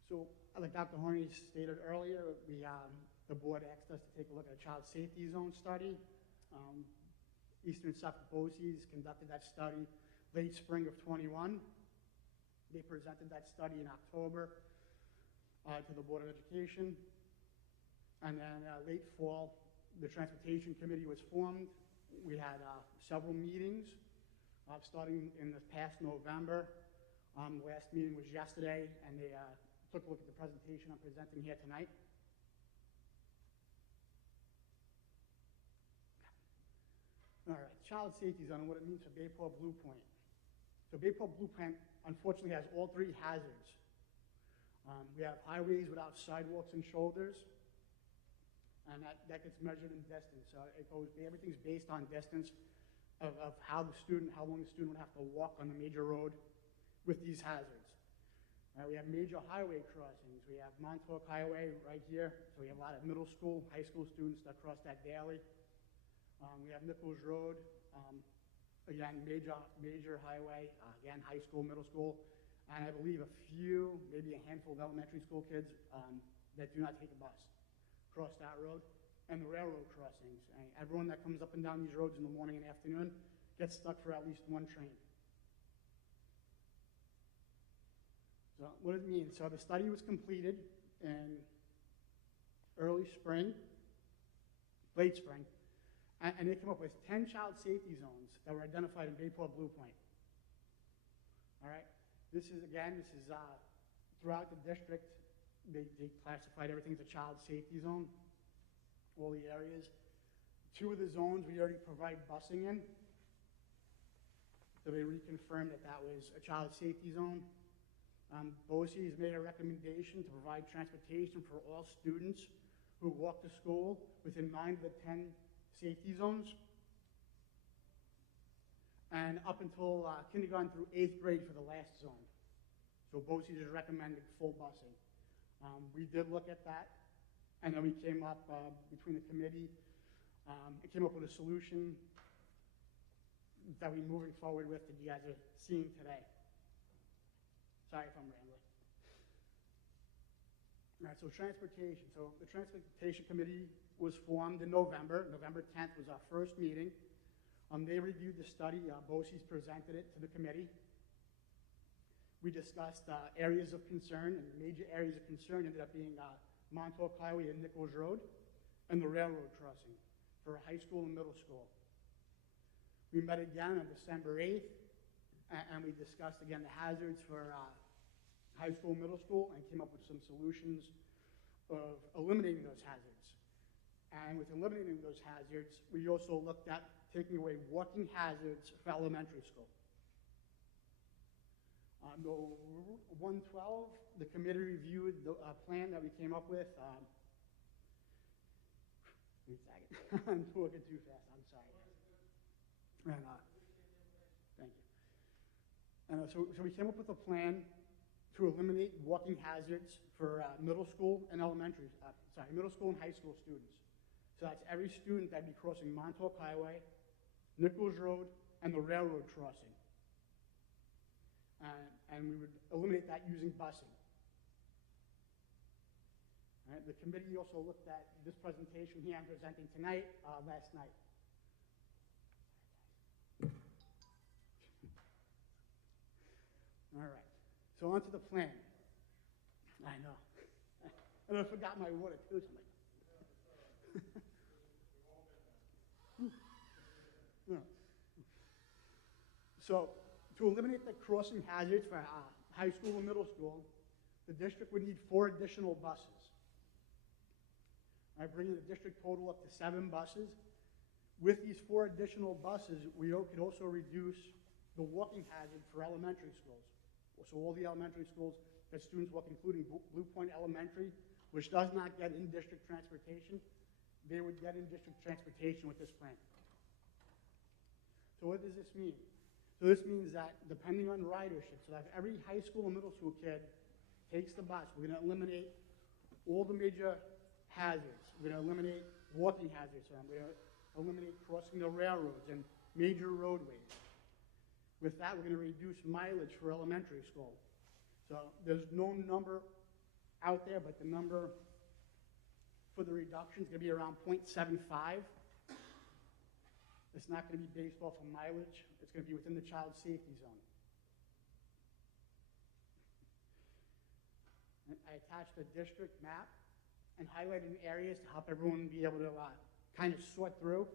So, like Dr. Horney stated earlier, the board asked us to take a look at a child safety zone study. Eastern Suffolk BOCES conducted that study late spring of '21. They presented that study in October to the Board of Education. And then late fall, the Transportation Committee was formed. We had several meetings starting in this past November. The last meeting was yesterday, and they took a look at the presentation I'm presenting here tonight. All right, child safety zone and what it means for Bayport Blue Point. So Bayport Blue Point, unfortunately, has all three hazards. We have highways without sidewalks and shoulders, and that gets measured in distance. So everything's based on distance of how long the student would have to walk on the major road with these hazards. We have major highway crossings. We have Montauk Highway right here. So we have a lot of middle school, high school students that cross that daily. We have Nichols Road, again, major highway, again, high school, middle school, and I believe a few, maybe a handful of elementary school kids that do not take a bus cross that road, and the railroad crossings. Everyone that comes up and down these roads in the morning and afternoon gets stuck for at least one train. So what does it mean? So the study was completed in early spring, late spring, and they came up with 10 child safety zones that were identified in Bayport Blue Point. All right, this is throughout the district, they classified everything as a child safety zone, all the areas. 2 of the zones we already provide busing in, so they reconfirmed that was a child safety zone. BOCES made a recommendation to provide transportation for all students who walk to school within 9 of the 10 safety zones, and up until kindergarten through 8th grade for the last zone. So BOCES has recommended full busing. We did look at that, and then we came up between the committee, it came up with a solution that we're moving forward with that you guys are seeing today. Sorry if I'm rambling. All right, so transportation. So the Transportation Committee was formed in November. November 10th was our first meeting. They reviewed the study. BOCES presented it to the committee. We discussed areas of concern, and the major areas of concern ended up being Montauk Highway and Nichols Road, and the railroad crossing for high school and middle school. We met again on December 8th, and we discussed again the hazards for high school, middle school, and came up with some solutions of eliminating those hazards. And with eliminating those hazards, we also looked at taking away walking hazards for elementary school. 112, the committee reviewed the plan that we came up with. Wait a second. I'm talking too fast, I'm sorry. And, thank you. And so we came up with a plan to eliminate walking hazards for middle school and middle school and high school students. So that's every student that'd be crossing Montauk Highway, Nichols Road, and the railroad crossing. And we would eliminate that using busing. All right, the committee also looked at this presentation here I'm presenting tonight, last night. All right, so on to the plan. I know. And I forgot my water too, so I'm like. No. So, to eliminate the crossing hazards for high school and middle school, the district would need 4 additional buses. Bringing the district total up to 7 buses. With these 4 additional buses, we could also reduce the walking hazard for elementary schools. So all the elementary schools that students walk, including Blue Point Elementary, which does not get in-district transportation, they would get in-district transportation with this plan. So what does this mean? So this means that depending on ridership, so that if every high school and middle school kid takes the bus, we're going to eliminate all the major hazards. We're going to eliminate walking hazards. So we're going to eliminate crossing the railroads and major roadways. With that, we're going to reduce mileage for elementary school. So there's no number out there, but the number for the reduction is going to be around 0.75. It's not going to be based off of mileage. It's going to be within the child safety zone. I attached a district map and highlighted areas to help everyone be able to kind of sort through.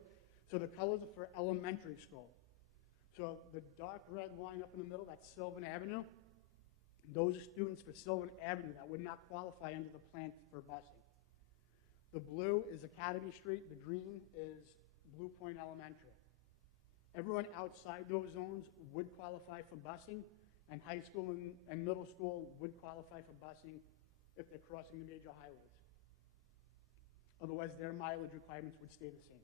So the colors are for elementary school. So the dark red line up in the middle, that's Sylvan Avenue. Those are students for Sylvan Avenue that would not qualify under the plan for busing. The blue is Academy Street. The green is Blue Point Elementary. Everyone outside those zones would qualify for busing, and high school and middle school would qualify for busing if they're crossing the major highways. Otherwise, their mileage requirements would stay the same.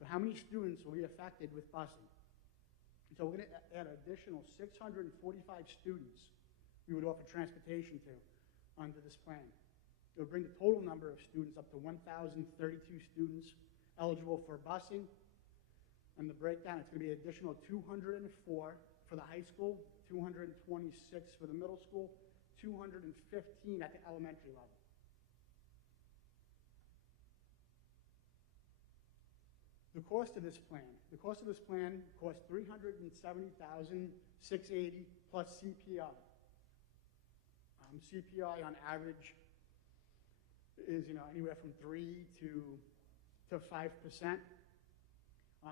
So how many students will be affected with busing? So we're going to add an additional 645 students we would offer transportation to under this plan. It would bring the total number of students up to 1,032 students eligible for busing. And the breakdown, it's going to be an additional 204 for the high school, 226 for the middle school, 215 at the elementary level. The cost of this plan costs $370,680 plus CPI. CPI on average is anywhere from 3 to 5%.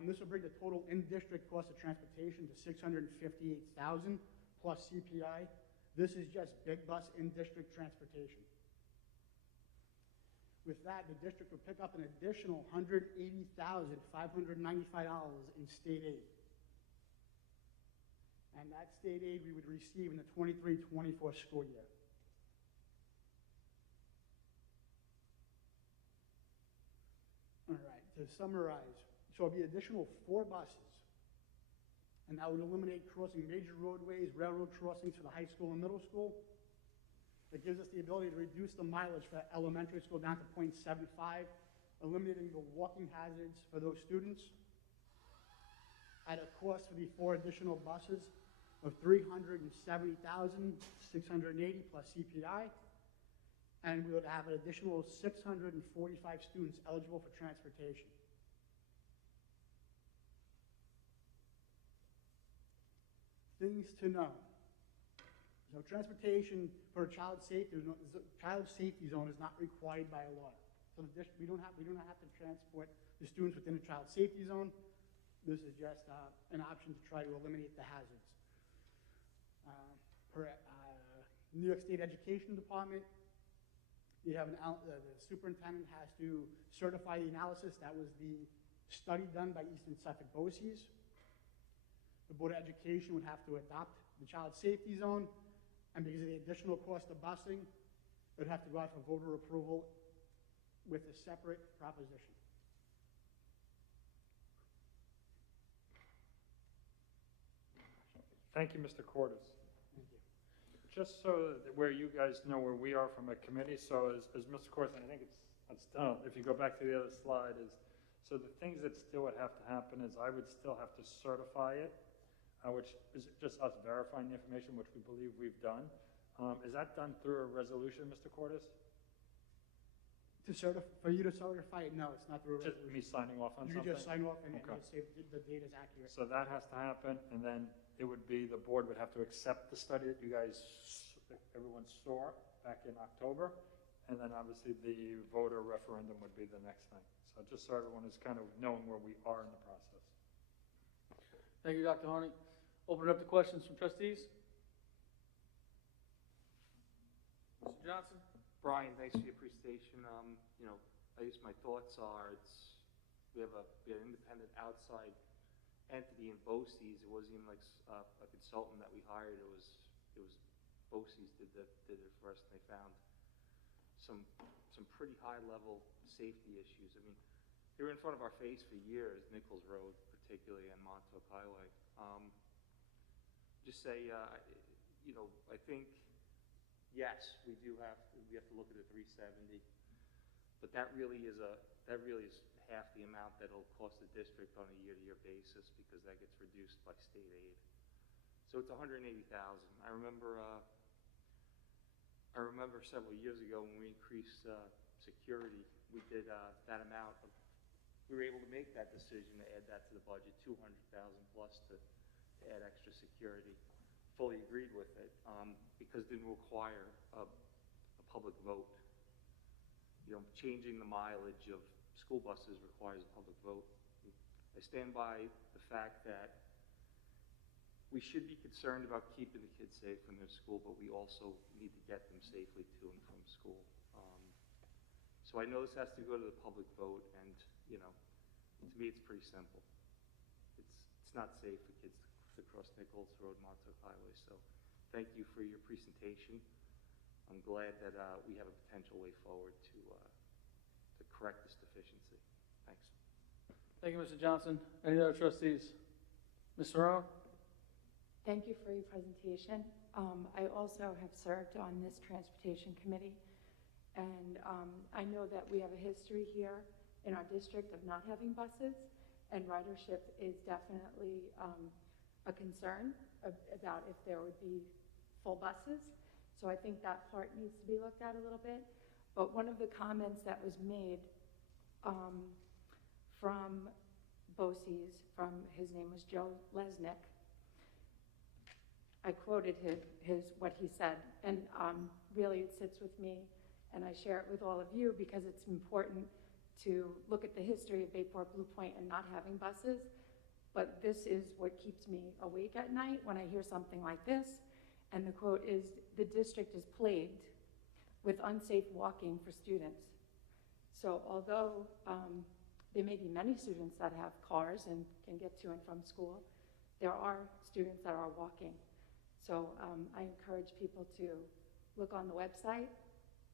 This will bring the total in-district cost of transportation to $658,000 plus CPI. This is just big bus in-district transportation. With that, the district would pick up an additional $180,595 in state aid. And that state aid we would receive in the 23-24 school year. All right, to summarize, so it'll be additional 4 buses, and that would eliminate crossing major roadways, railroad crossings for the high school and middle school. It gives us the ability to reduce the mileage for elementary school down to 0.75, eliminating the walking hazards for those students. At a cost for the 4 additional buses of $370,680 plus CPI. And we would have an additional 645 students eligible for transportation. Things to know. So transportation for a child safety zone is not required by law. So we don't have to transport the students within a child safety zone. This is just an option to try to eliminate the hazards. Per New York State Education Department, you have the superintendent has to certify the analysis. That was the study done by Eastern Suffolk BOCES. The Board of Education would have to adopt the child safety zone, and because of the additional cost of busing, It would have to go out for voter approval with a separate proposition. Thank you, Mr. Cordes. Thank you. Just so that where you guys know where we are from a committee, so as Mr. Cordes, I think it's done. If you go back to the other slide, so the things that still would have to happen is I would still have to certify it, which is just us verifying the information, which we believe we've done. Is that done through a resolution, Mr. Cordes? For you to certify it, no, it's not through a Just me resolution. signing off on You something? just sign off and Okay. just say the date is accurate. So that has to happen, and then it would be, the board would have to accept the study that you guys, everyone saw back in October, and then obviously the voter referendum would be the next thing. So just so everyone is kind of knowing where we are in the process. Thank you, Dr. Harney. Open it up to questions from trustees. Mr. Johnson? Brian, thanks for your presentation. You know, I guess my thoughts are, we have an independent outside entity in BOCES. It wasn't even like a consultant that we hired. It was BOCES did it for us, and they found some pretty high level safety issues. I mean, they were in front of our face for years, Nichols Road particularly, and Montauk Highway. Just say, you know, I think, yes, we have to look at the 370, but that really is half the amount that it'll cost the district on a year-to-year basis, because that gets reduced by state aid. So it's $180,000. I remember several years ago when we increased security, we did that amount. We were able to make that decision to add that to the budget, $200,000 plus to add extra security. Fully agreed with it, because it didn't require a public vote. You know, changing the mileage of school buses requires a public vote. I stand by the fact that we should be concerned about keeping the kids safe from their school, but we also need to get them safely to and from school. So I know this has to go to the public vote, and you know, to me it's pretty simple. It's not safe for kids to cross Nichols Road, Montauk Highway. So thank you for your presentation. I'm glad that we have a potential way forward to correct this deficiency. Thanks. Thank you, Mr. Johnson. Any other trustees? Ms. Saron? Thank you for your presentation. I also have served on this transportation committee, and I know that we have a history here in our district of not having buses, and ridership is definitely a concern about if there would be full buses. So I think that part needs to be looked at a little bit. But one of the comments that was made from BOCES, his name was Joe Lesnick, I quoted what he said, and really it sits with me, and I share it with all of you because it's important to look at the history of Bayport Blue Point and not having buses. But this is what keeps me awake at night when I hear something like this. And the quote is, "The district is plagued with unsafe walking for students." So although there may be many students that have cars and can get to and from school, there are students that are walking. So I encourage people to look on the website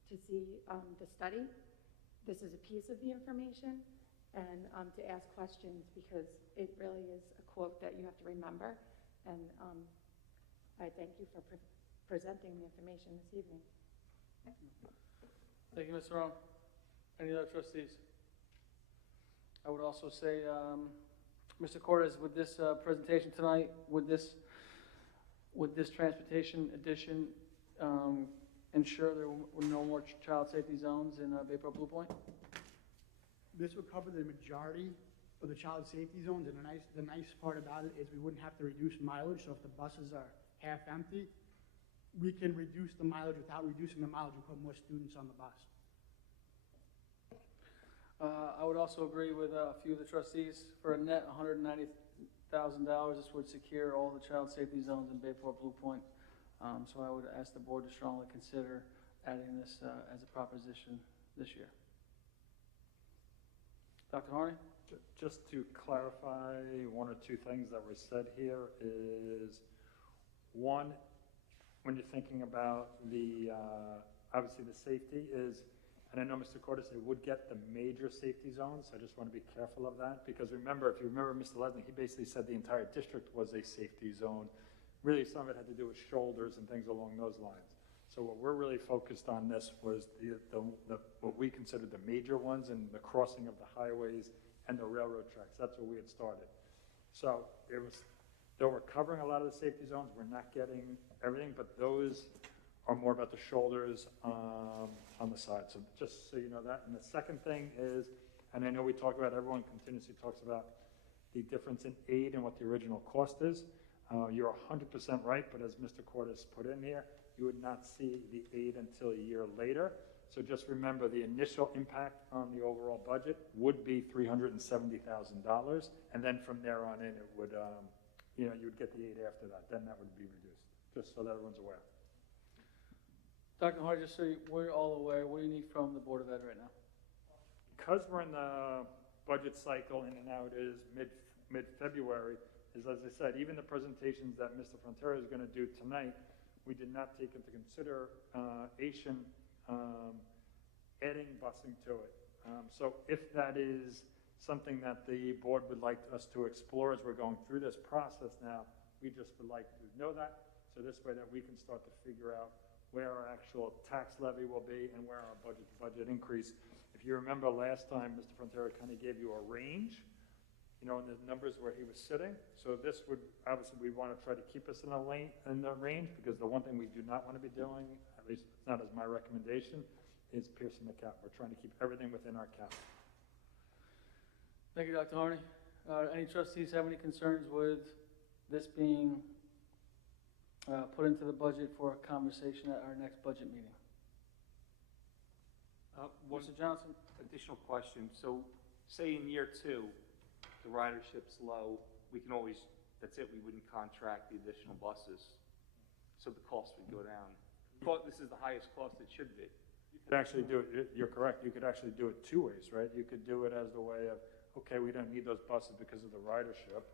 to see the study. This is a piece of the information, and to ask questions, because it really is a quote that you have to remember. And I thank you for presenting the information this evening. Thank you, Ms. Saron. Any other trustees? I would also say, Mr. Cordes, with this presentation tonight, would this transportation addition ensure there were no more child safety zones in Bayport Blue Point? This would cover the majority of the child safety zones, and the nice part about it is we wouldn't have to reduce mileage. So if the buses are half empty, we can reduce the mileage without reducing the mileage and put more students on the bus. I would also agree with a few of the trustees. For a net $190,000, this would secure all the child safety zones in Bayport Blue Point. So I would ask the board to strongly consider adding this as a proposition this year. Dr. Harney? Just to clarify one or two things that were said here is, one, when you're thinking about the Obviously, the safety is, and I know Mr. Cordes, it would get the major safety zones, so I just want to be careful of that, because remember, if you remember Mr. Leslie, he basically said the entire district was a safety zone. Really, some of it had to do with shoulders and things along those lines. So what we're really focused on this was what we considered the major ones, and the crossing of the highways and the railroad tracks. That's what we had started. So it was, though we're covering a lot of the safety zones, we're not getting everything, but those are more about the shoulders on the side. So just so you know that. And the second thing is, and I know we talk about, everyone continuously talks about the difference in aid and what the original cost is. You're 100% right, but as Mr. Cordes put in here, you would not see the aid until a year later. So just remember, the initial impact on the overall budget would be $370,000, and then from there on in, it would, you would get the aid after that. Then that would be reduced, just so that everyone's aware. Dr. Hardy, just so we're all aware, what do you need from the Board of Ed right now? Because we're in the budget cycle, and now it is mid-February, is, as I said, even the presentations that Mr. Frontera is going to do tonight, we did not take into consideration adding busing to it. So if that is something that the board would like us to explore as we're going through this process now, we just would like to know that, so this way that we can start to figure out where our actual tax levy will be and where our budget increase. If you remember last time, Mr. Frontera kind of gave you a range, in the numbers where he was sitting. So this would, obviously, we want to try to keep us in the range, because the one thing we do not want to be doing, at least it's not as my recommendation, is piercing the cap. We're trying to keep everything within our cap. Thank you, Dr. Harney. Any trustees have any concerns with this being put into the budget for a conversation at our next budget meeting? One Mr. Johnson? additional question. So say in year 2, the ridership's low, we can always, that's it, we wouldn't contract the additional buses. So the cost would go down. This is the highest cost it should be. You could actually do it, you're correct, you could actually do it two ways, right? You could do it as the way of, okay, we don't need those buses because of the ridership.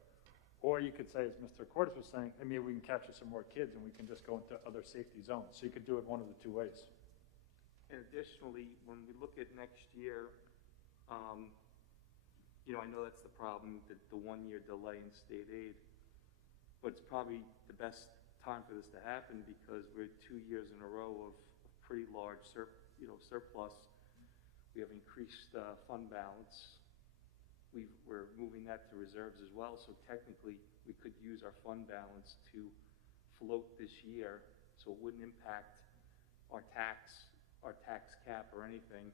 Or you could say, as Mr. Cordes was saying, hey, maybe we can capture some more kids and we can just go into other safety zones. So you could do it one of the two ways. And additionally, when we look at next year, I know that's the problem, the 1-year delay in state aid, but it's probably the best time for this to happen, because we're 2 years in a row of pretty large surplus. We have increased fund balance. We're moving that to reserves as well, so technically we could use our fund balance to float this year, so it wouldn't impact our tax cap or anything,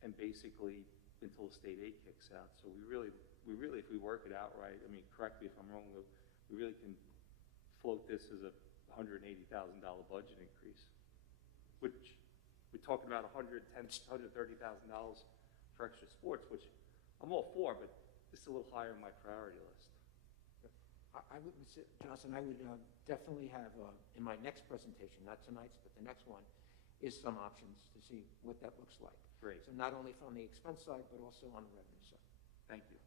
and basically until the state aid kicks out. So we really, if we work it out right, I mean, correct me if I'm wrong, we really can float this as a $180,000 budget increase, which we're talking about $130,000 for extra sports, which I'm all for, but this is a little higher on my priority list. I would, Mr. Johnson, I would definitely have, in my next presentation, not tonight's, but the next one, is some options to see what that looks like. Great. So not only from the expense side, but also on the revenue side. Thank you.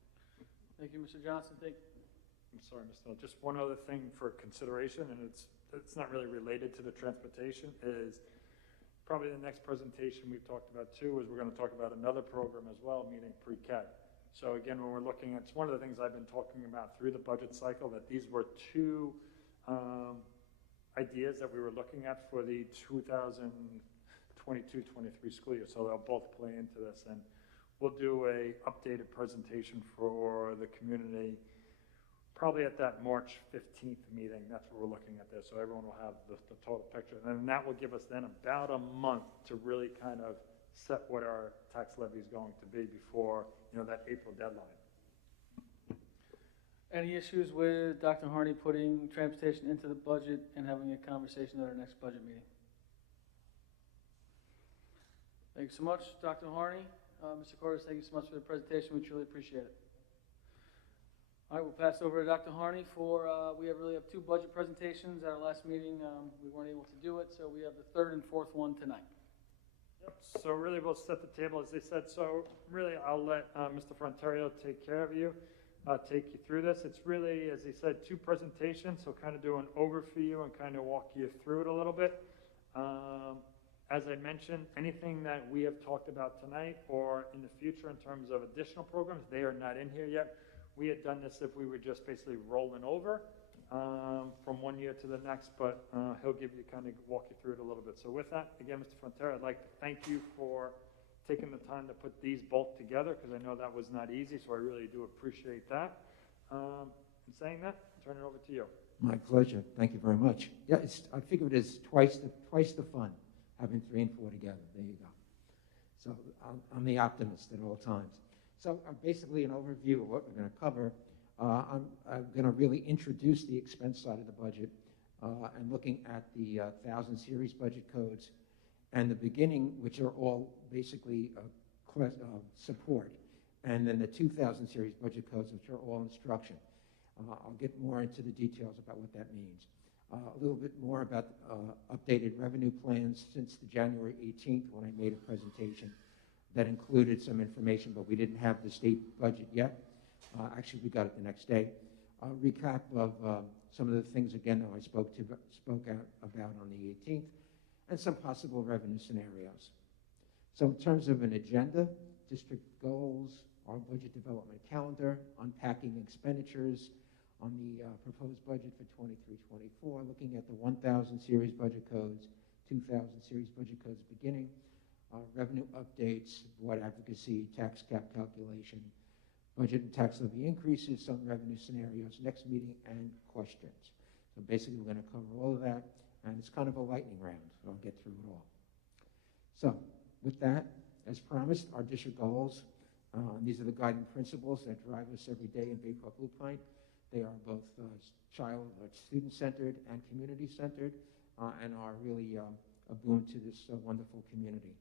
Thank you, Mr. Johnson. I'm sorry, Mr. Miller, just one other thing for consideration, and it's not really related to the transportation, is probably the next presentation we've talked about too, is we're going to talk about another program as well, meaning pre-K. So again, when we're looking at, it's one of the things I've been talking about through the budget cycle, that these were two ideas that we were looking at for the 2022-23 school year. So they'll both play into this, and we'll do a updated presentation for the community probably at that March 15th meeting. That's what we're looking at there. So everyone will have the total picture. And then that will give us then about a month to really kind of set what our tax levy is going to be before, that April deadline. Any issues with Dr. Harney putting transportation into the budget and having a conversation at our next budget meeting? Thank you so much, Dr. Harney. Mr. Cordes, thank you so much for the presentation. We truly appreciate it. All right, we'll pass over to Dr. Harney for, we really have 2 budget presentations. At our last meeting, we weren't able to do it, so we have the 3rd and 4th one tonight. Yep, so really we'll set the table, as they said. So really I'll let Mr. Fronterio take care of you, take you through this. It's really, as he said, 2 presentations, so kind of do an overview and kind of walk you through it a little bit. As I mentioned, anything that we have talked about tonight or in the future in terms of additional programs, they are not in here yet. We had done this if we were just basically rolling over from one year to the next, but he'll give you, kind of walk you through it a little bit. So with that, again, Mr. Frontera, I'd like to thank you for taking the time to put these both together, because I know that was not easy, so I really do appreciate that. In saying that, I'll turn it over to you. My pleasure. Thank you very much. Yeah, I figure it is twice the fun having 3 and 4 together. There you go. So I'm the optimist at all times. So basically an overview of what we're going to cover. I'm going to really introduce the expense side of the budget and looking at the 1,000 series budget codes and the beginning, which are all basically support, and then the 2,000 series budget codes, which are all instruction. I'll get more into the details about what that means. A little bit more about updated revenue plans since the January 18th when I made a presentation that included some information, but we didn't have the state budget yet. Actually, we got it the next day. A recap of some of the things, again, that I spoke out about on the 18th, and some possible revenue scenarios. So in terms of an agenda, district goals, our budget development calendar, unpacking expenditures on the proposed budget for 23-24, looking at the 1,000 series budget codes, 2,000 series budget codes beginning, revenue updates, board advocacy, tax cap calculation, budget and tax levy increases, some revenue scenarios, next meeting, and questions. So basically, we're going to cover all of that, and it's kind of a lightning round, so I'll get through it all. So with that, as promised, our district goals, these are the guiding principles that drive us every day in Bayport Blue Point. They are both student-centered and community-centered, and are really a boon to this wonderful community.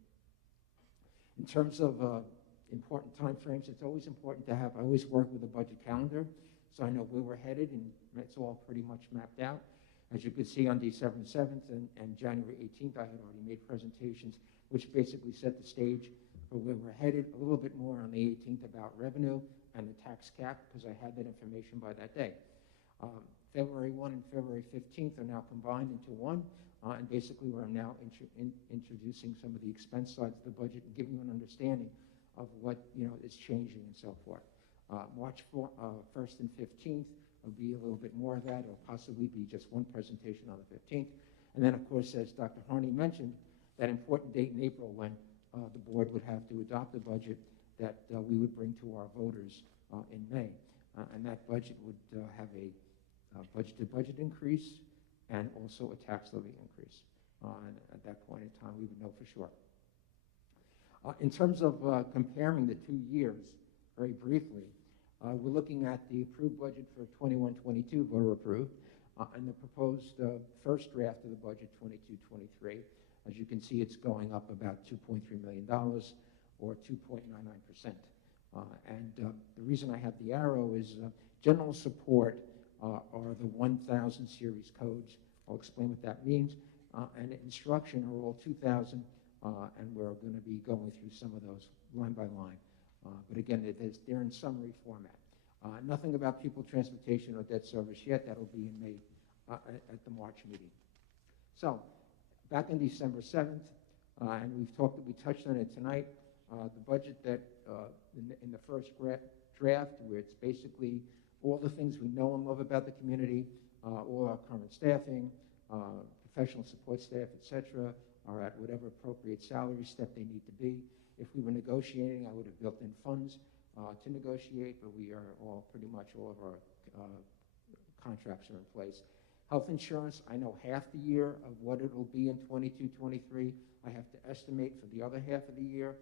In terms of important time frames, it's always important to have, I always work with a budget calendar, so I know where we're headed, and it's all pretty much mapped out. As you could see on December 7th and January 18th, I had already made presentations which basically set the stage for where we're headed. A little bit more on the 18th about revenue and the tax cap, because I had that information by that day. February 1 and February 15th are now combined into one, and basically we're now introducing some of the expense sides of the budget and giving you an understanding of what is changing and so forth. March 1st and 15th will be a little bit more of that, or possibly be just one presentation on the 15th. And then, of course, as Dr. Harney mentioned, that important date in April when the board would have to adopt a budget that we would bring to our voters in May. And that budget would have a budget-to-budget increase and also a tax levy increase. And at that point in time, we would know for sure. In terms of comparing the 2 years, very briefly, we're looking at the approved budget for 21-22, voter approved, and the proposed first draft of the budget, 22-23. As you can see, it's going up about $2.3 million, or 2.99%. And the reason I have the arrow is general support are the 1,000 series codes. I'll explain what that means. And instruction are all 2,000, and we're going to be going through some of those line by line. But again, they're in summary format. Nothing about pupil transportation or debt service yet. That'll be in May at the March meeting. So back on December 7th, and we touched on it tonight, the budget that in the first draft, where it's basically all the things we know and love about the community, all our current staffing, professional support staff, etc., are at whatever appropriate salary step they need to be. If we were negotiating, I would have built in funds to negotiate, but we are all pretty much all of our contracts are in place. Health insurance, I know half the year of what it will be in 22-23. I have to estimate for the other half of the year,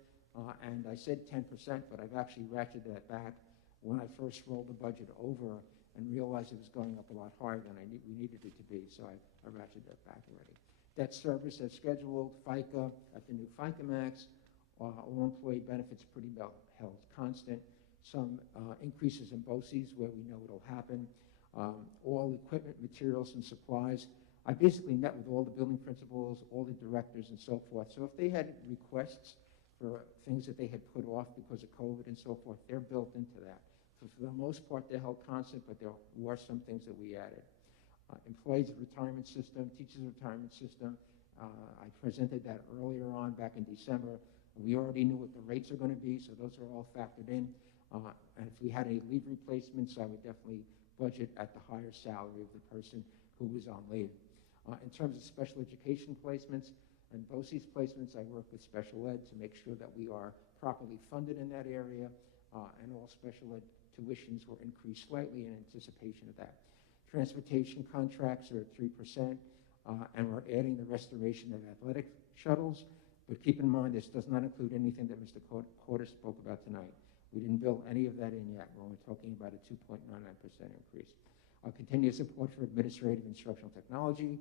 and I said 10%, but I've actually ratcheted that back when I first rolled the budget over and realized it was going up a lot higher than we needed it to be, so I ratcheted that back already. Debt service as scheduled, FICA at the new FICA max, all employee benefits pretty well held constant. Some increases in BOCES where we know it'll happen. All equipment, materials, and supplies. I basically met with all the building principals, all the directors, and so forth. So if they had requests for things that they had put off because of COVID and so forth, they're built into that. So for the most part, they're held constant, but there were some things that we added. Employees retirement system, teachers retirement system, I presented that earlier on back in December. We already knew what the rates are going to be, so those are all factored in. And if we had any leave replacements, I would definitely budget at the higher salary of the person who was on leave. In terms of special education placements and BOCES placements, I work with special ed to make sure that we are properly funded in that area, and all special ed tuitions were increased slightly in anticipation of that. Transportation contracts are at 3%, and we're adding the restoration of athletic shuttles, but keep in mind this does not include anything that Mr. Porter spoke about tonight. We didn't build any of that in yet. We're only talking about a 2.99% increase. Our continuous support for administrative instructional technology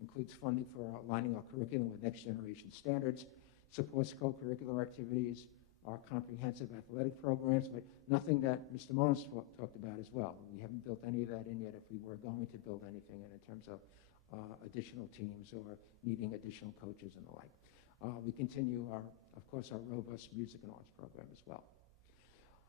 includes funding for aligning our curriculum with next generation standards, supports co-curricular activities, our comprehensive athletic programs, but nothing that Mr. Mullins talked about as well. We haven't built any of that in yet if we were going to build anything in terms of additional teams or needing additional coaches and the like. We continue, of course, our robust music and arts program as well.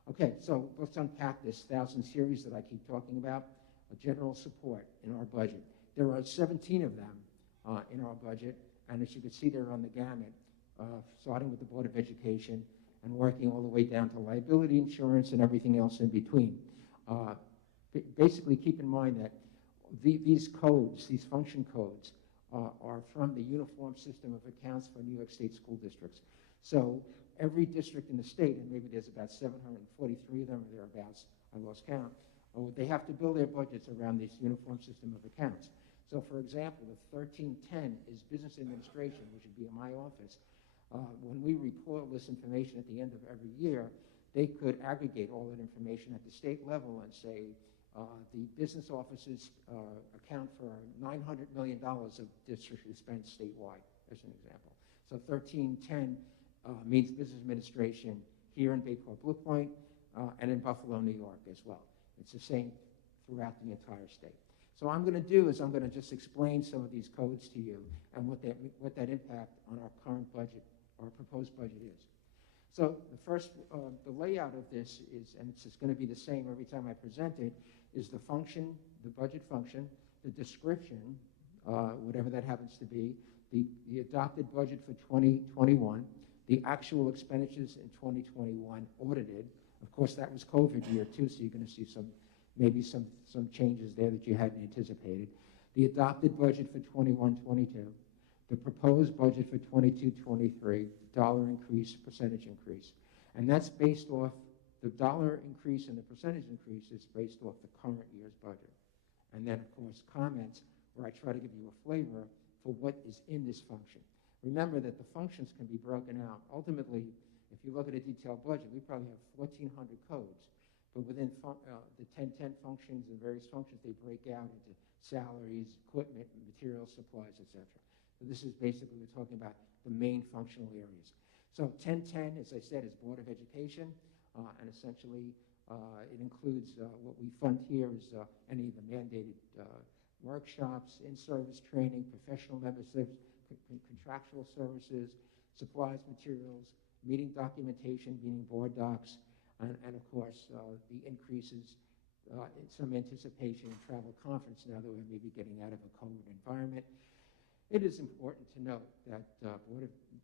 Okay, so let's unpack this 1,000 series that I keep talking about. A general support in our budget. There are 17 of them in our budget, and as you can see, they're on the gamut, starting with the Board of Education and working all the way down to liability insurance and everything else in between. Basically, keep in mind that these codes, these function codes, are from the Uniform System of Accounts for New York State school districts. So every district in the state, and maybe there's about 743 of them or thereabouts, I lost count, they have to build their budgets around this Uniform System of Accounts. So for example, the 1310 is business administration, which would be in my office. When we report this information at the end of every year, they could aggregate all that information at the state level and say, the business offices account for $900 million of district expense statewide, as an example. So 1310 means business administration here in Bayport Blue Point and in Buffalo, New York as well. It's the same throughout the entire state. So what I'm going to do is I'm going to just explain some of these codes to you and what that impact on our current budget, our proposed budget is. So the first, the layout of this is, and it's just going to be the same every time I present it, is the function, the budget function, the description, whatever that happens to be, the adopted budget for 2021, the actual expenditures in 2021 audited. Of course, that was COVID year too, so you're going to see maybe some changes there that you hadn't anticipated. The adopted budget for 21-22, the proposed budget for 22-23, dollar increase, percentage increase. And that's based off, the dollar increase and the percentage increase is based off the current year's budget. And then, of course, comments where I try to give you a flavor for what is in this function. Remember that the functions can be broken out. Ultimately, if you look at a detailed budget, we probably have 1,400 codes. But within the 1010 functions and various functions, they break out into salaries, equipment, materials, supplies, etc. So this is basically, we're talking about the main functional areas. So 1010, as I said, is Board of Education, and essentially it includes what we fund here is any of the mandated workshops, in-service training, professional memberships, contractual services, supplies, materials, meeting documentation, meaning board docs, and of course, the increases in some anticipation in travel conference now that we may be getting out of a COVID environment. It is important to note that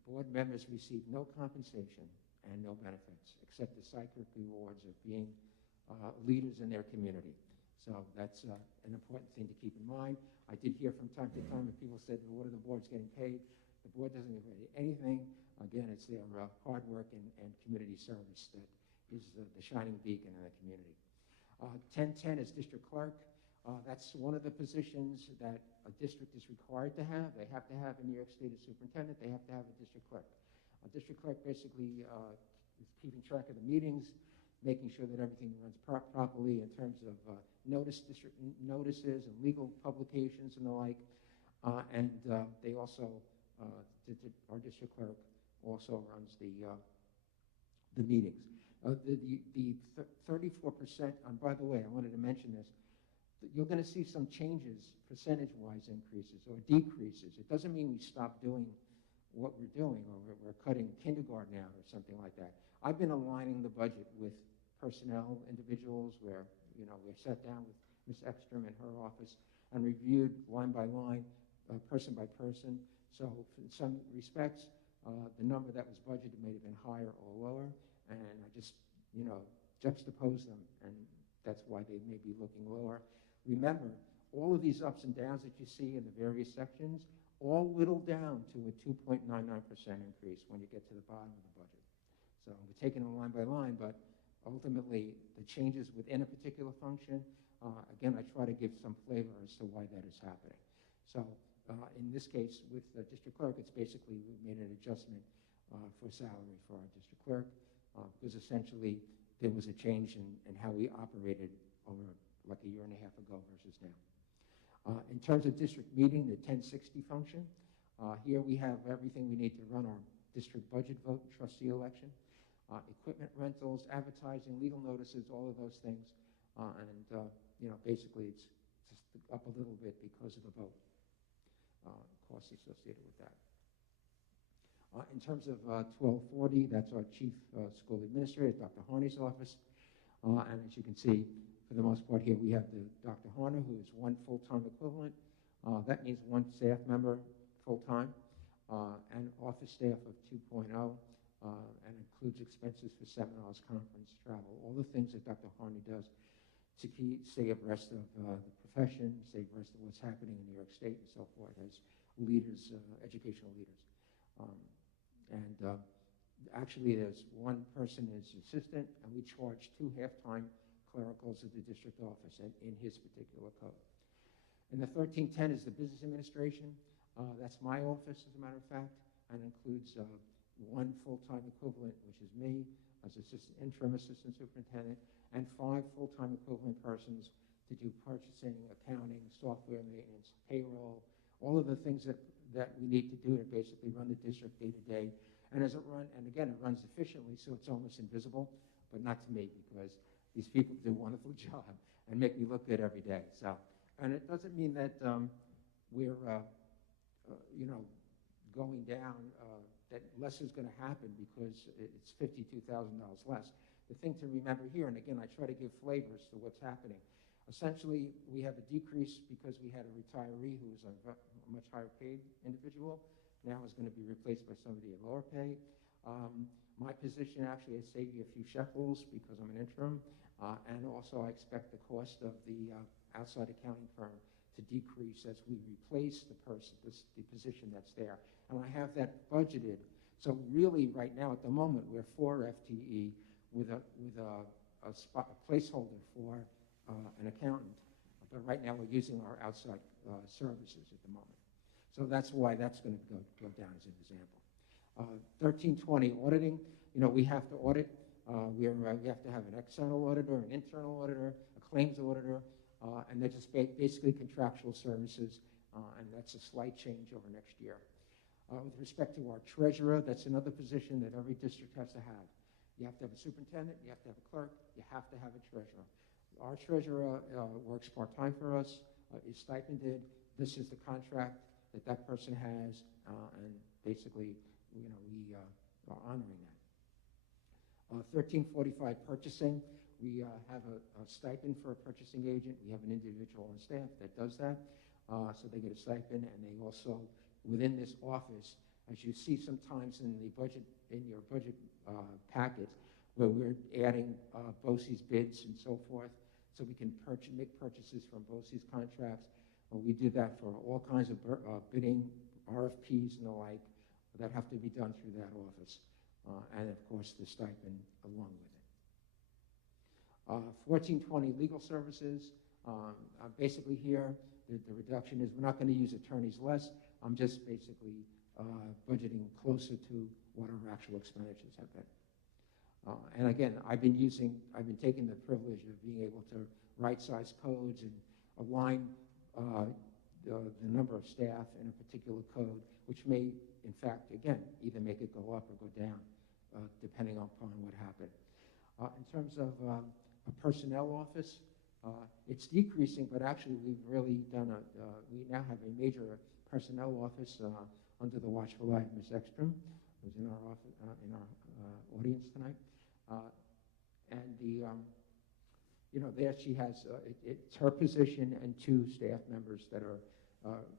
board members receive no compensation and no benefits, except the cyclic rewards of being leaders in their community. So that's an important thing to keep in mind. I did hear from time to time that people said, well, what are the boards getting paid? The board doesn't get paid anything. Again, it's their hard work and community service that is the shining beacon in the community. 1010 is district clerk. That's one of the positions that a district is required to have. They have to have a New York State superintendent. They have to have a district clerk. A district clerk basically is keeping track of the meetings, making sure that everything runs properly in terms of district notices and legal publications and the like. And they also, our district clerk also runs the meetings. The 34%, and by the way, I wanted to mention this, you're going to see some changes, percentage-wise increases or decreases. It doesn't mean we stop doing what we're doing or we're cutting kindergarten out or something like that. I've been aligning the budget with personnel individuals where, we sat down with Ms. Ekstrom in her office and reviewed line by line, person by person, So in some respects, the number that was budgeted may have been higher or lower, and I just, juxtapose them, and that's why they may be looking lower. Remember, all of these ups and downs that you see in the various sections all whittle down to a 2.99% increase when you get to the bottom of the budget. So we're taking them line by line, but ultimately the changes within a particular function, again, I try to give some flavor as to why that is happening. So in this case, with the district clerk, it's basically we made an adjustment for salary for our district clerk because essentially there was a change in how we operated over like a year and a half ago versus now. In terms of district meeting, the 1060 function, here we have everything we need to run our district budget vote and trustee election, equipment rentals, advertising, legal notices, all of those things. Basically it's just up a little bit because of the vote, costs associated with that. In terms of 1240, that's our chief school administrator, Dr. Harney's office. And as you can see, for the most part here, we have Dr. Harner, who is one full-time equivalent. That means one staff member full-time, and office staff of 2.0, and includes expenses for seminars, conference, travel, all the things that Dr. Harney does to stay abreast of the profession, stay abreast of what's happening in New York State and so forth as leaders, educational leaders. Actually, there's one person as assistant, and we charge 2 half-time clericals at the district office in his particular code. And the 1310 is the business administration. That's my office, as a matter of fact, and includes one full-time equivalent, which is me, as interim assistant superintendent, and 5 full-time equivalent persons to do purchasing, accounting, software maintenance, payroll, all of the things that we need to do to basically run the district day to day. And again, it runs efficiently, so it's almost invisible, but not to me, because these people do a wonderful job and make me look good every day. So, and it doesn't mean that we're, going down, that less is going to happen because it's $52,000 less. The thing to remember here, and again, I try to give flavors to what's happening. Essentially, we have a decrease because we had a retiree who was a much higher paid individual. Now is going to be replaced by somebody at lower pay. My position actually has saved me a few shekels because I'm an interim. And also I expect the cost of the outside accounting firm to decrease as we replace the position that's there. And I have that budgeted. So really right now at the moment we're 4 FTE with a placeholder for an accountant. But right now we're using our outside services at the moment. So that's why that's going to go down as an example. 1320 auditing, we have to audit. We have to have an external auditor, an internal auditor, a claims auditor, and they're just basically contractual services, and that's a slight change over next year. With respect to our treasurer, that's another position that every district has to have. You have to have a superintendent, you have to have a clerk, you have to have a treasurer. Our treasurer works part-time for us, is stipended. This is the contract that person has, and basically, we are honoring that. 1345 purchasing, we have a stipend for a purchasing agent. We have an individual on staff that does that, so they get a stipend, and they also, within this office, as you see sometimes in the budget, in your budget packet, where we're adding BOCES bids and so forth, so we can make purchases from BOCES contracts. We do that for all kinds of bidding, RFPs and the like, that have to be done through that office. And of course, the stipend along with it. 1420 legal services. Basically here, the reduction is we're not going to use attorneys less. I'm just basically budgeting closer to what our actual expenditures have been. And again, I've been taking the privilege of being able to right-size codes and align the number of staff in a particular code, which may, in fact, again, either make it go up or go down, depending upon what happened. In terms of a personnel office, it's decreasing, but actually we've really done we now have a major personnel office under the watchful eye of Ms. Ekstrom, who's in our office, in our audience tonight. There she has, it's her position and 2 staff members that are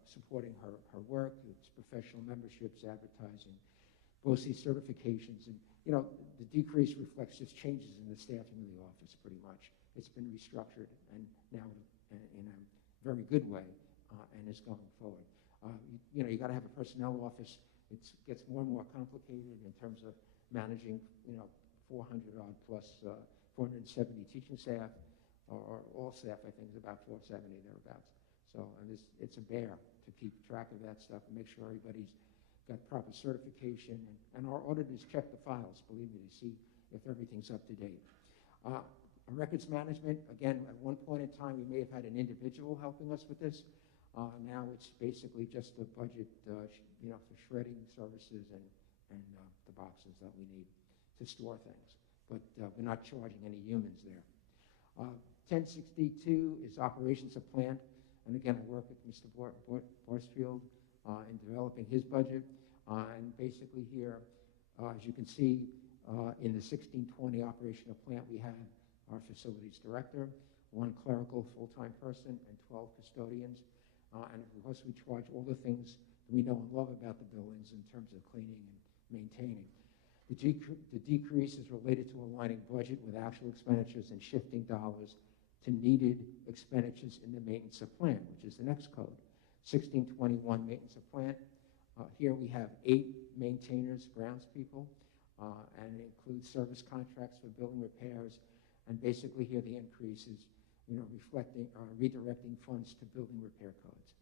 supporting her work, its professional memberships, advertising, BOCES certifications, and the decrease reflects just changes in the staffing of the office pretty much. It's been restructured and now in a very good way and is going forward. You got to have a personnel office. It gets more and more complicated in terms of managing 400 odd plus 470 teaching staff, or all staff I think is about 470 thereabouts. So and it's a bear to keep track of that stuff and make sure everybody's got proper certification, and our auditors check the files, believe me, to see if everything's up to date. Records management, again, at one point in time, we may have had an individual helping us with this. Now it's basically just the budget, for shredding services and the boxes that we need to store things. But we're not charging any humans there. 1062 is operations of plant. And again, I work with Mr. Borsfield in developing his budget. And basically here, as you can see, in the 1620 operational plant, we have our facilities director, 1 clerical full-time person, and 12 custodians. And of course, we charge all the things that we know and love about the buildings in terms of cleaning and maintaining. The decrease is related to aligning budget with actual expenditures and shifting dollars to needed expenditures in the maintenance of plant, which is the next code. 1621 maintenance of plant. Here we have 8 maintainers, groundspeople, and it includes service contracts for building repairs. And basically here the increase is, reflecting or redirecting funds to building repair codes.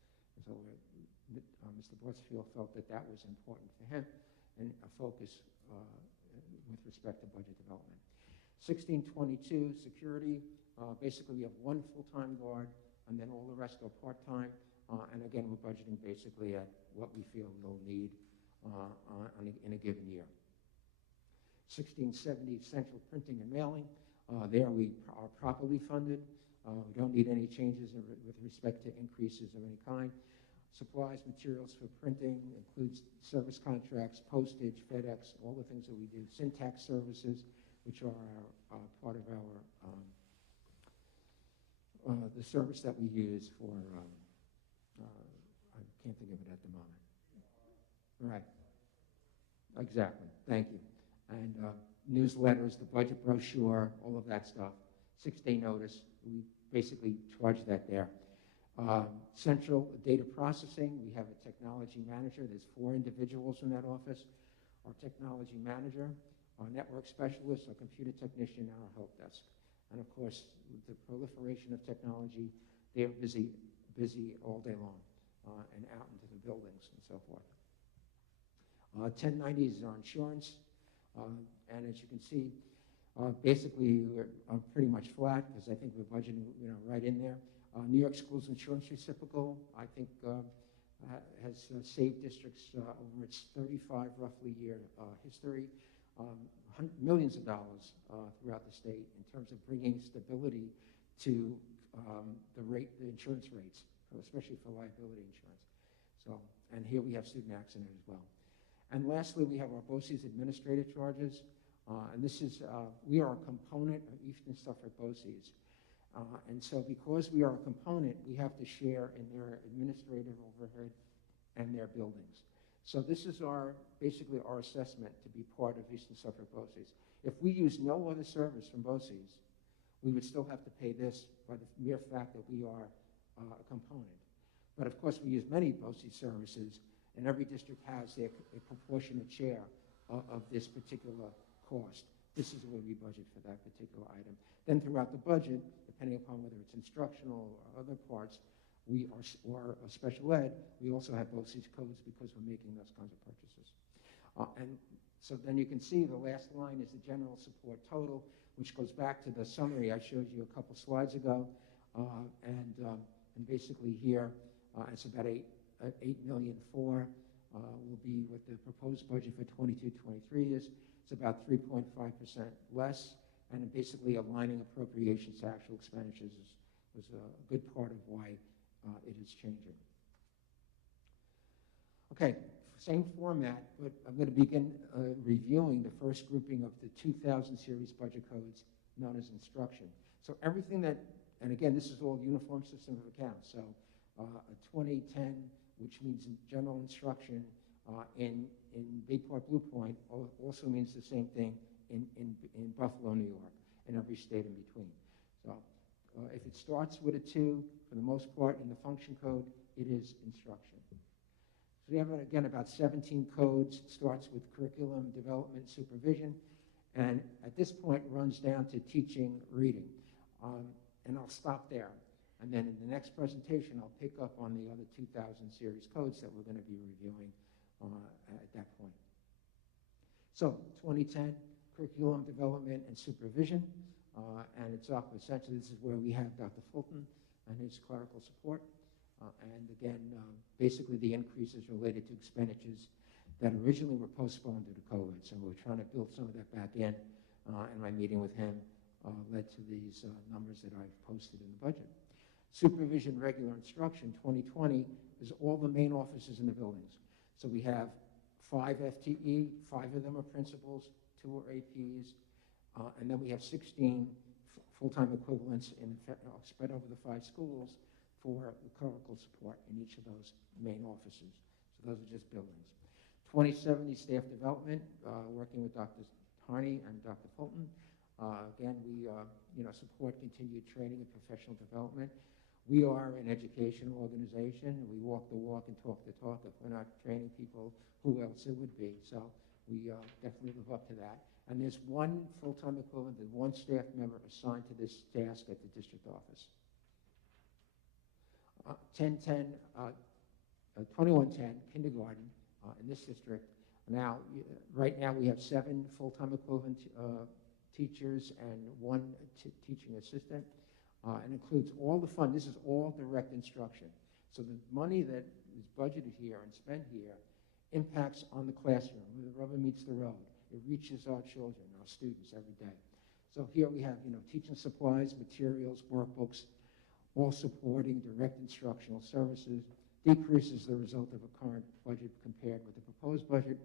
So Mr. Borsfield felt that that was important for him and a focus with respect to budget development. 1622 security. Basically, we have 1 full-time guard, and then all the rest are part-time. And again, we're budgeting basically at what we feel we'll need in a given year. 1670 central printing and mailing. There we are properly funded. We don't need any changes with respect to increases of any kind. Supplies, materials for printing includes service contracts, postage, FedEx, all the things that we do. Syntax services, which are part of our the service that we use for, I can't think of it at the moment. Right. Exactly. Thank you. And newsletters, the budget brochure, all of that stuff. 6-day notice. We basically charge that there. Central data processing. We have a technology manager. There's 4 individuals in that office. Our technology manager, our network specialist, our computer technician, and our help desk. And of course, with the proliferation of technology, they're busy all day long and out into the buildings and so forth. 1090 is our insurance. And as you can see, basically we're pretty much flat because I think we're budgeting right in there. New York Schools Insurance Reciprocal, I think, has saved districts over its 35 roughly year history. Millions of dollars throughout the state in terms of bringing stability to the insurance rates, especially for liability insurance. So, and here we have student accident as well. And lastly, we have our BOCES administrative charges. And this is, we are a component of Eastern Suffolk BOCES. And so because we are a component, we have to share in their administrative overhead and their buildings. So this is basically our assessment to be part of Eastern Suffolk BOCES. If we use no other service from BOCES, we would still have to pay this by the mere fact that we are a component. But of course, we use many BOCES services, and every district has a proportionate share of this particular cost. This is where we budget for that particular item. Then throughout the budget, depending upon whether it's instructional or other parts, or special ed, we also have BOCES codes because we're making those kinds of purchases. And so then you can see the last line is the general support total, which goes back to the summary I showed you a couple slides ago. And basically here, it's about $8.4 million will be what the proposed budget for 22-23 is. It's about 3.5% less, and basically aligning appropriations to actual expenditures was a good part of why it is changing. Okay, same format, but I'm going to begin reviewing the first grouping of the 2000 series budget codes known as instruction. So everything that, and again, this is all uniform system of accounts, so A 2010, which means in general instruction in Bayport Blue Point, also means the same thing in Buffalo, New York, and every state in between. So if it starts with a 2, for the most part, in the function code, it is instruction. So we have, again, about 17 codes. It starts with curriculum development supervision, and at this point runs down to teaching reading. And I'll stop there. And then in the next presentation, I'll pick up on the other 2000 series codes that we're going to be reviewing at that point. So 2010, curriculum development and supervision. And it's up, essentially, this is where we have Dr. Fulton and his clerical support. And again, basically the increase is related to expenditures that originally were postponed due to COVID. So we're trying to build some of that back in. And my meeting with him led to these numbers that I've posted in the budget. Supervision regular instruction 2020 is all the main offices in the buildings. So we have 5 FTE, 5 of them are principals, 2 are APs, and then we have 16 full-time equivalents spread over the 5 schools for the clerical support in each of those main offices. So those are just buildings. 2070 staff development, working with Dr. Harney and Dr. Fulton. Again, we support continued training and professional development. We are an educational organization. We walk the walk and talk the talk. If we're not training people, who else it would be? So we definitely live up to that. And there's 1 full-time equivalent and 1 staff member assigned to this task at the district office. 2110, kindergarten in this district. Now, right now we have 7 full-time equivalent teachers and 1 teaching assistant. And includes all the fund. This is all direct instruction. So the money that is budgeted here and spent here impacts on the classroom. Where the rubber meets the road. It reaches our children, our students every day. So here we have, teaching supplies, materials, workbooks, all supporting direct instructional services. Decreases the result of a current budget compared with the proposed budget,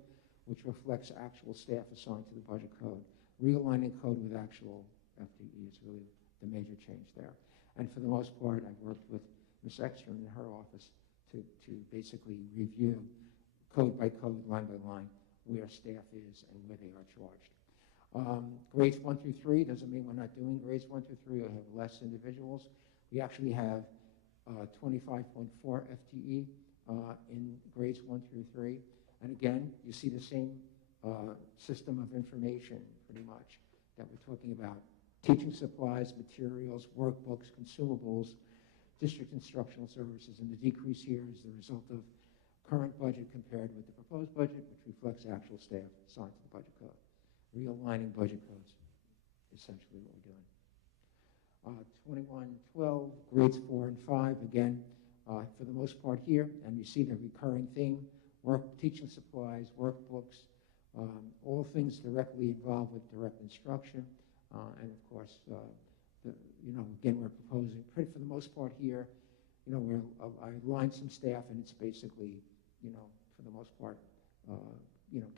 which reflects actual staff assigned to the budget code. Realigning code with actual FTE is really the major change there. And for the most part, I've worked with Ms. Ekstrom in her office to basically review code by code, line by line, where staff is and where they are charged. Grades 1 through 3 doesn't mean we're not doing grades 1 through 3 or have less individuals. We actually have 25.4 FTE in grades 1 through 3. And again, you see the same system of information pretty much that we're talking about. Teaching supplies, materials, workbooks, consumables, district instructional services, and the decrease here is the result of current budget compared with the proposed budget, which reflects actual staff assigned to the budget code. Realigning budget codes, essentially what we're doing. 2112, grades 4 and 5, again, for the most part here, and you see the recurring theme, teaching supplies, workbooks, all things directly involved with direct instruction. And of course, again, we're proposing, for the most part here, I aligned some staff, and it's basically, for the most part,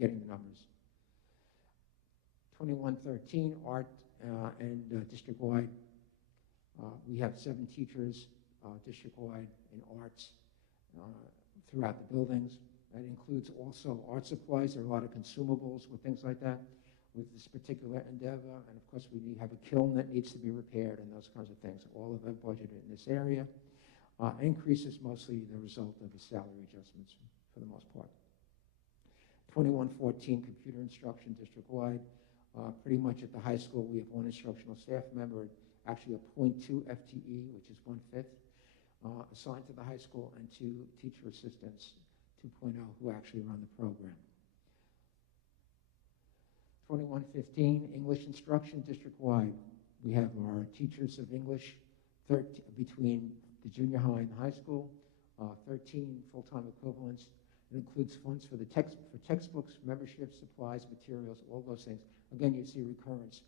getting the numbers. 2113, art and district-wide. We have 7 teachers district-wide in arts throughout the buildings. That includes also art supplies. There are a lot of consumables with things like that with this particular endeavor. And of course, we have a kiln that needs to be repaired and those kinds of things. All of them budgeted in this area. Increase is mostly the result of the salary adjustments for the most part. 2114, computer instruction district-wide. Pretty much at the high school, we have 1 instructional staff member, actually a 0.2 FTE, which is 1/5, assigned to the high school, and 2 teacher assistants, 2.0, who actually run the program. 2115, English instruction district-wide. We have our teachers of English between the junior high and the high school, 13 full-time equivalents. It includes funds for textbooks, membership, supplies, materials, all those things. Again, you see recurrence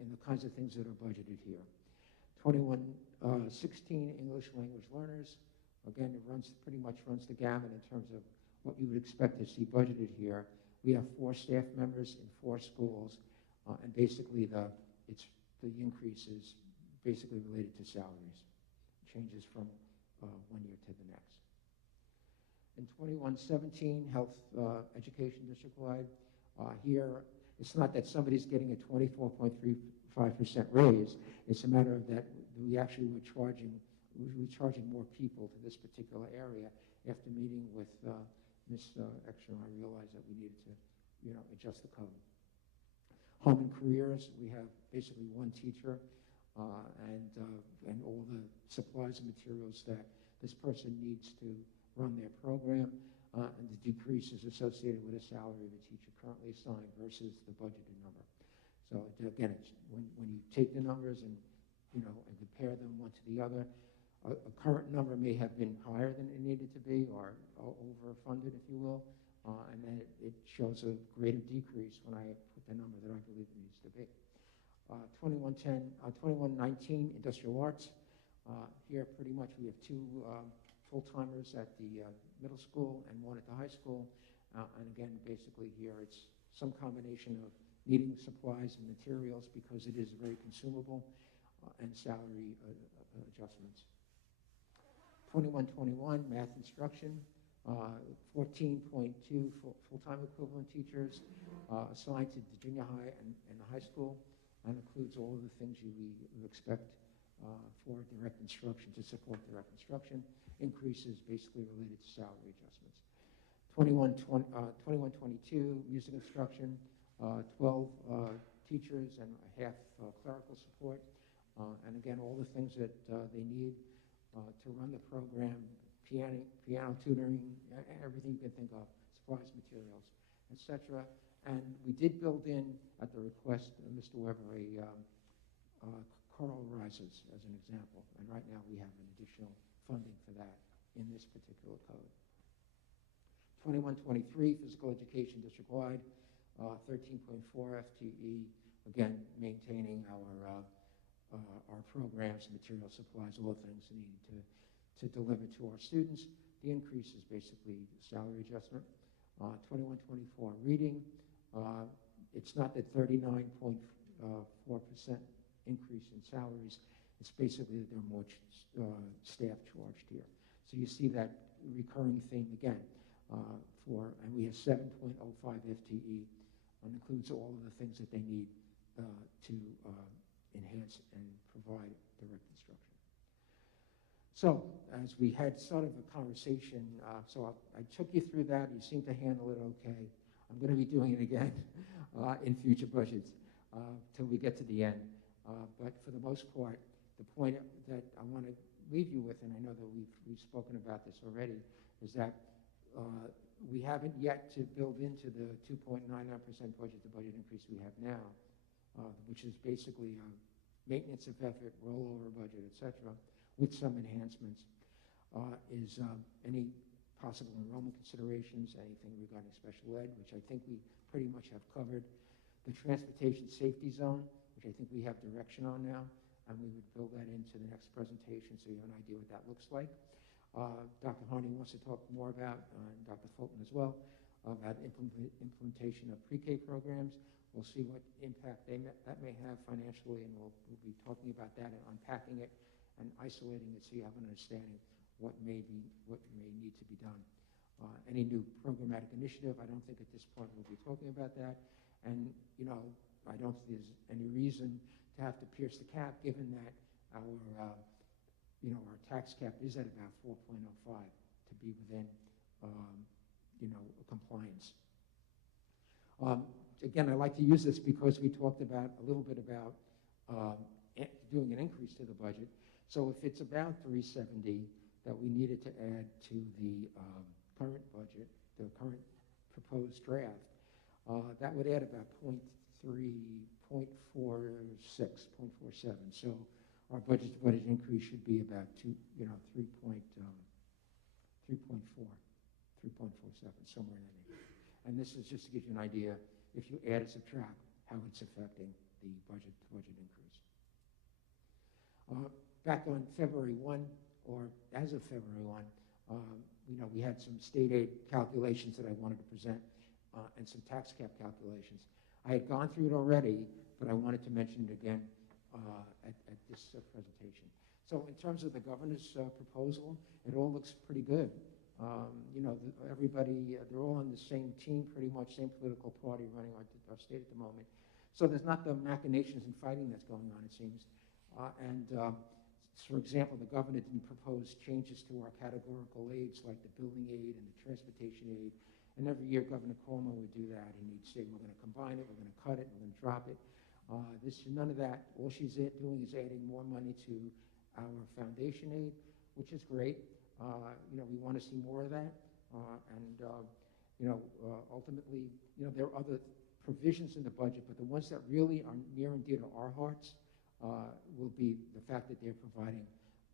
in the kinds of things that are budgeted here. 2116, English language learners. Again, it pretty much runs the gamut in terms of what you would expect to see budgeted here. We have 4 staff members in 4 schools, and basically the increase is basically related to salaries. Changes from one year to the next. In 2117, Health Education District-wide, here, it's not that somebody's getting a 24.35% raise. It's a matter of that we actually were charging more people to this particular area. After meeting with Ms. Exner, I realized that we needed to, adjust the code. Home and careers, we have basically one teacher and all the supplies and materials that this person needs to run their program, and the decrease is associated with the salary of the teacher currently assigned versus the budgeted number. So again, it's when you take the numbers and compare them one to the other, a current number may have been higher than it needed to be, or overfunded, if you will, and then it shows a greater decrease when I put the number that I believe it needs to be. 2119 industrial arts. Here, pretty much, we have two full-timers at the middle school and one at the high school. And again, basically here, it's some combination of needing supplies and materials because it is very consumable, and salary adjustments. 2121, math instruction, 14.2 full-time equivalent teachers assigned to the junior high and the high school, and includes all of the things you expect for direct instruction, to support direct instruction. Increases basically related to salary adjustments. 2122, music instruction, 12 teachers and a half clerical support. And again, all the things that they need to run the program, piano tutoring, everything you can think of, supplies, materials, etc. And we did build in, at the request of Mr. Weber, a choral rises as an example. And right now we have an additional funding for that in this particular code. 2123, physical education district-wide, 13.4 FTE, again, maintaining our programs, material supplies, all the things needed to deliver to our students. The increase is basically salary adjustment. 2124, reading. It's not that 39.4% increase in salaries. It's basically that there are more staff charged here. So you see that recurring theme again. And we have 7.05 FTE, and includes all of the things that they need to enhance and provide direct instruction. So as we had sort of a conversation, so I took you through that. You seem to handle it okay. I'm going to be doing it again in future budgets till we get to the end. But for the most part, the point that I want to leave you with, and I know that we've spoken about this already, is that we haven't yet to build into the 2.99% budget, the budget increase we have now, which is basically maintenance of effort, rollover budget, etc., with some enhancements, is any possible enrollment considerations, anything regarding special ed, which I think we pretty much have covered, the transportation safety zone, which I think we have direction on now, and we would build that into the next presentation so you have an idea what that looks like. Dr. Harney wants to talk more about, and Dr. Fulton as well, about implementation of pre-K programs. We'll see what impact that may have financially, and we'll be talking about that and unpacking it and isolating it so you have an understanding what may need to be done. Any new programmatic initiative, I don't think at this point we'll be talking about that. And, I don't think there's any reason to have to pierce the cap, given that our tax cap is at about 4.05 to be within, compliance. Again, I like to use this because we talked about a little bit about doing an increase to the budget. So if it's about 370 that we needed to add to the current budget, the current proposed draft, that would add about 0.46, 0.47. So our budget to budget increase should be about 3.4, 3.47, somewhere in that area. And this is just to give you an idea, if you add and subtract, how it's affecting the budget to budget increase. Back on February 1, or as of February 1, we had some state aid calculations that I wanted to present and some tax cap calculations. I had gone through it already, but I wanted to mention it again at this presentation. So in terms of the governor's proposal, it all looks pretty good. You know, everybody, they're all on the same team, pretty much, same political party running our state at the moment. So there's not the machinations and fighting that's going on, it seems. For example, the governor didn't propose changes to our categorical aids like the building aid and the transportation aid. And every year, Governor Cuomo would do that, and he'd say, we're going to combine it, we're going to cut it, we're going to drop it. None of that. All she's doing is adding more money to our foundation aid, which is great. You know, we want to see more of that. You know, ultimately, you know, there are other provisions in the budget, but the ones that really are near and dear to our hearts will be the fact that they're providing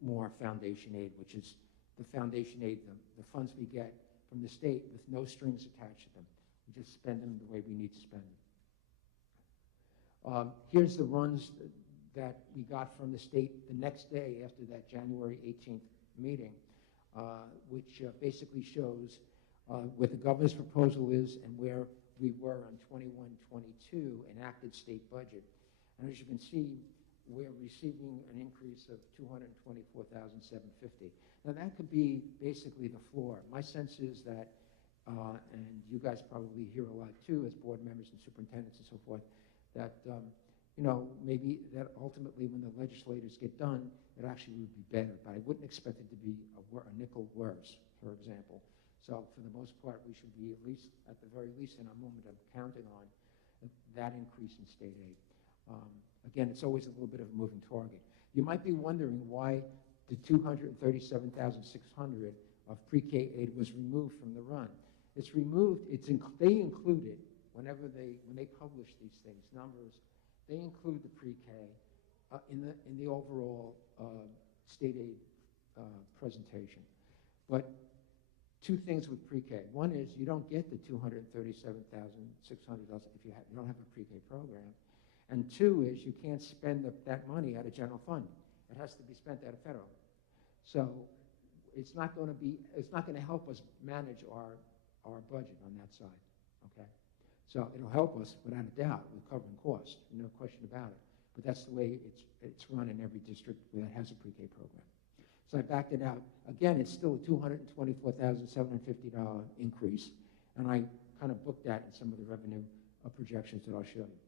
more foundation aid, which is the foundation aid, the funds we get from the state with no strings attached to them. We just spend them the way we need to spend them. Here's the runs that we got from the state the next day after that January 18th meeting, which basically shows what the governor's proposal is and where we were on 21-22 enacted state budget. And as you can see, we're receiving an increase of $224,750. Now that could be basically the floor. My sense is that, and you guys probably hear a lot too as board members and superintendents and so forth, that you know, maybe that ultimately when the legislators get done, it actually would be better. But I wouldn't expect it to be a nickel worse, for example. So for the most part, we should be at least, at the very least, in a moment of counting on that increase in state aid. Again, it's always a little bit of a moving target. You might be wondering why the $237,600 of pre-K aid was removed from the run. It's removed. They included when they publish these things, numbers. They include the pre-K in the overall state aid presentation. But two things with pre-K. One is you don't get the $237,600 if you don't have a pre-K program. And two is you can't spend that money out of general fund. It has to be spent out of federal. So it's not going to help us manage our budget on that side, okay? So it'll help us, without a doubt, with covering costs, no question about it. But that's the way it's run in every district that has a pre-K program. So I backed it out. Again, it's still a $224,750 increase, and I kind of booked that in some of the revenue projections that I'll show you.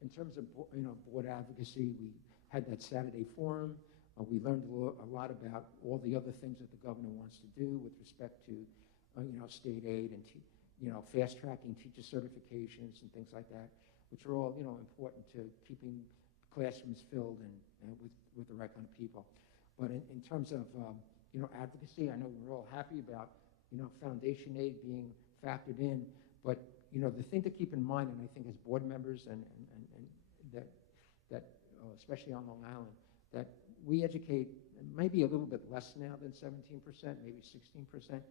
In terms of board advocacy, we had that Saturday forum. We learned a lot about all the other things that the governor wants to do with respect to state aid and fast-tracking teacher certifications and things like that, which are all important to keeping classrooms filled and with the right kind of people. But in terms of advocacy, I know we're all happy about foundation aid being factored in, but the thing to keep in mind, and I think as board members and that especially on Long Island, that we educate maybe a little bit less now than 17%, maybe 16%,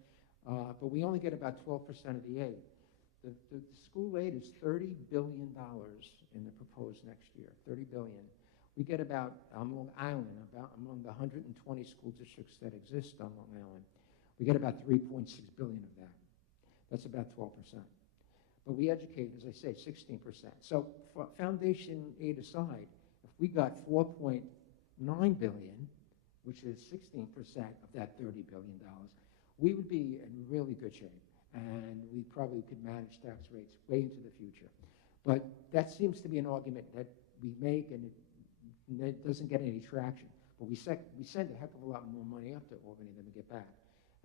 but we only get about 12% of the aid. The school aid is $30 billion in the proposed next year, $30 billion. We get about, on Long Island, among the 120 school districts that exist on Long Island, we get about $3.6 billion of that. That's about 12%. But we educate, as I say, 16%. So for foundation aid aside, if we got $4.9 billion, which is 16% of that $30 billion, we would be in really good shape. And we probably could manage tax rates way into the future. But that seems to be an argument that we make, and it doesn't get any traction. But we send a heck of a lot more money up to Albany than we get back.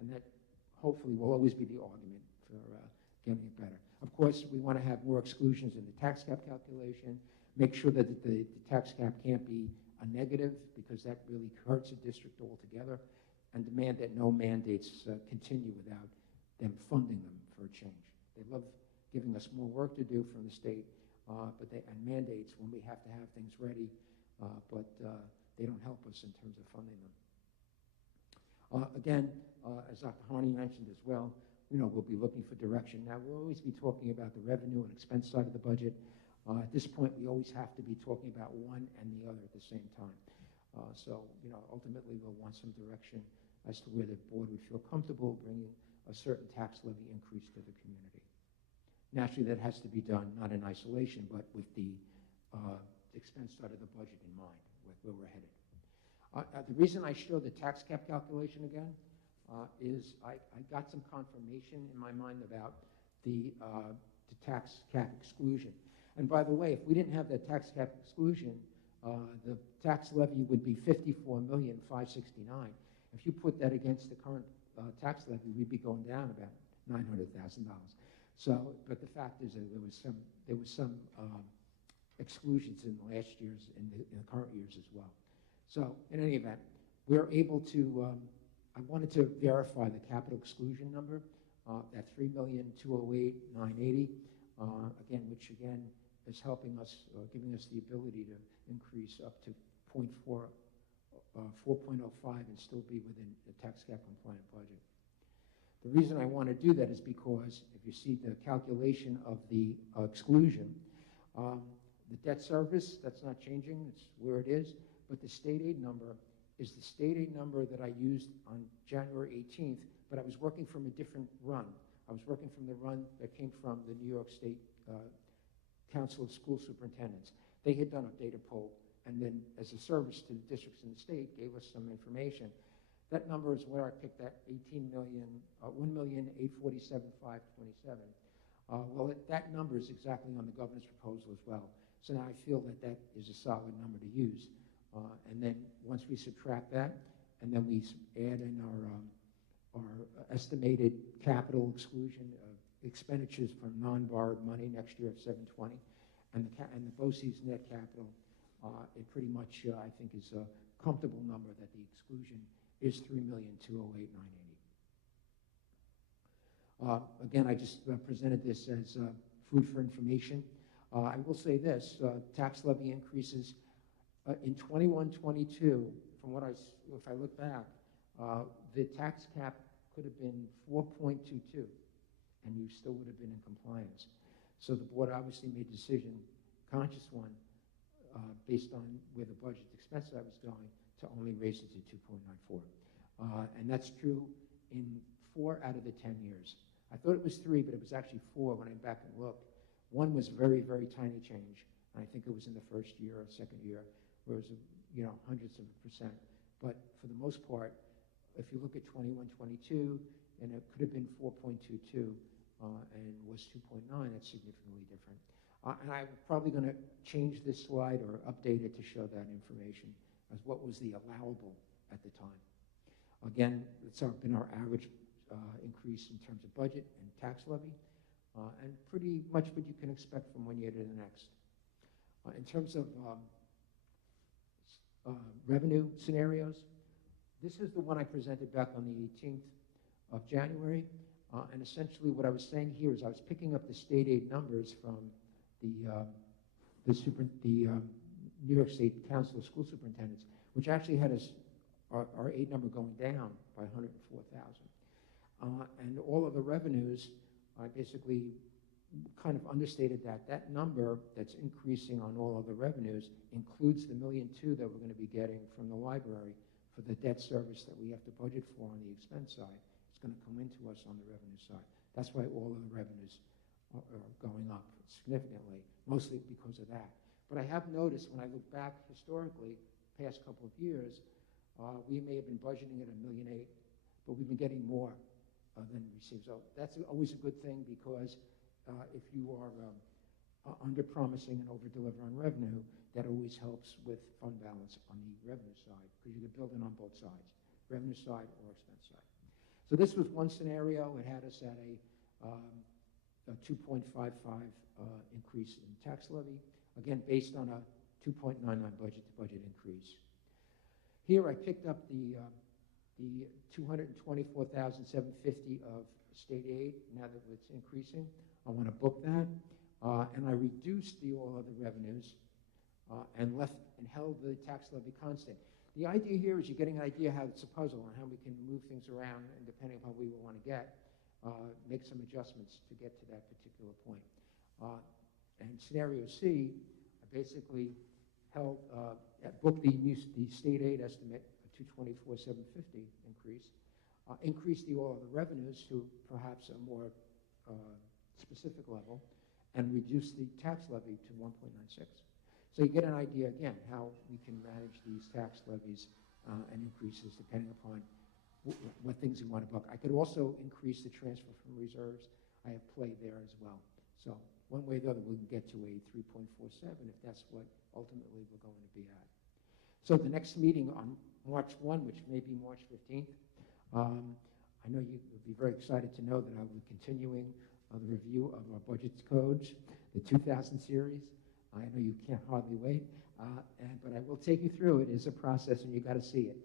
And that hopefully will always be the argument for getting it better. Of course, we want to have more exclusions in the tax cap calculation, make sure that the tax cap can't be a negative, because that really hurts a district altogether, and demand that no mandates continue without them funding them for a change. They love giving us more work to do from the state, and mandates when we have to have things ready, but they don't help us in terms of funding them. Again, as Dr. Harney mentioned as well, we'll be looking for direction. Now, we'll always be talking about the revenue and expense side of the budget. At this point, we always have to be talking about one and the other at the same time. So, ultimately, we'll want some direction as to where the board would feel comfortable bringing a certain tax levy increase to the community. Naturally, that has to be done not in isolation, but with the expense side of the budget in mind, with where we're headed. The reason I show the tax cap calculation again is I got some confirmation in my mind about the tax cap exclusion. And by the way, if we didn't have that tax cap exclusion, the tax levy would be $54,569,000. If you put that against the current tax levy, we'd be going down about $900,000. So, but the fact is that there was some exclusions in last year's, in the current years as well. So, in any event, we're able to. I wanted to verify the capital exclusion number, that $3,208,980, again, which again is helping us, giving us the ability to increase up to 4.05 and still be within the tax cap compliant budget. The reason I want to do that is because if you see the calculation of the exclusion, the debt service, that's not changing, it's where it is, but the state aid number is the state aid number that I used on January 18th, but I was working from a different run. I was working from the run that came from the New York State Council of School Superintendents. They had done a data poll, and then as a service to the districts in the state, gave us some information. That number is where I picked that $1,847,527. Well, that number is exactly on the governor's proposal as well. So now I feel that that is a solid number to use. And then once we subtract that, and then we add in our estimated capital exclusion expenditures from non-borrowed money next year of $720, and the BOCES net capital, it pretty much I think is a comfortable number that the exclusion is $3,208,980. Again, I just presented this as food for information. I will say this: tax levy increases. In 21-22, from what if I look back, the tax cap could have been 4.22, and you still would have been in compliance. So the board obviously made a decision, conscious one, based on where the budget expense I was going, to only raise it to 2.94. And that's true in 4 out of the 10 years. I thought it was 3, but it was actually 4 when I went back and looked. One was very, very tiny change. I think it was in the first year or second year, where it was, hundreds of %. But for the most part, if you look at 21-22, and it could have been 4.22 and was 2.9, that's significantly different. And I'm probably going to change this slide or update it to show that information as what was the allowable at the time. Again, it's been our average increase in terms of budget and tax levy, and pretty much what you can expect from one year to the next. In terms of revenue scenarios, this is the one I presented back on the 18th of January. And essentially what I was saying here is I was picking up the state aid numbers from the New York State Council of School Superintendents, which actually had our aid number going down by 104,000. And all of the revenues, I basically kind of understated that number that's increasing on all of the revenues includes the $1.2 million that we're going to be getting from the library for the debt service that we have to budget for on the expense side. It's going to come into us on the revenue side. That's why all of the revenues are going up significantly, mostly because of that. But I have noticed when I look back historically, past couple of years, we may have been budgeting at $1.8 million, but we've been getting more than we receive. So that's always a good thing, because if you are under-promising and over-deliver on revenue, that always helps with fund balance on the revenue side, because you can build in on both sides, revenue side or expense side. So this was one scenario. It had us at a 2.55 increase in tax levy, again, based on a 2.99 budget-to-budget increase. Here I picked up the $224,750 of state aid. Now that it's increasing, I want to book that, and I reduced all other revenues and held the tax levy constant. The idea here is you're getting an idea how it's a puzzle and how we can move things around, and depending on how we want to get, make some adjustments to get to that particular point. And scenario C, I basically booked the state aid estimate, a $224,750 increase, increased all of the revenues to perhaps a more specific level, and reduced the tax levy to 1.96. So you get an idea, again, how we can manage these tax levies and increases depending upon what things we want to book. I could also increase the transfer from reserves. I have play there as well. So one way or the other, we can get to a 3.47 if that's what ultimately we're going to be at. So the next meeting on March 1, which may be March 15th, I know you would be very excited to know that I will be continuing the review of our budget codes, the 2000 series. I know you can't hardly wait, but I will take you through it. It is a process, and you got to see it.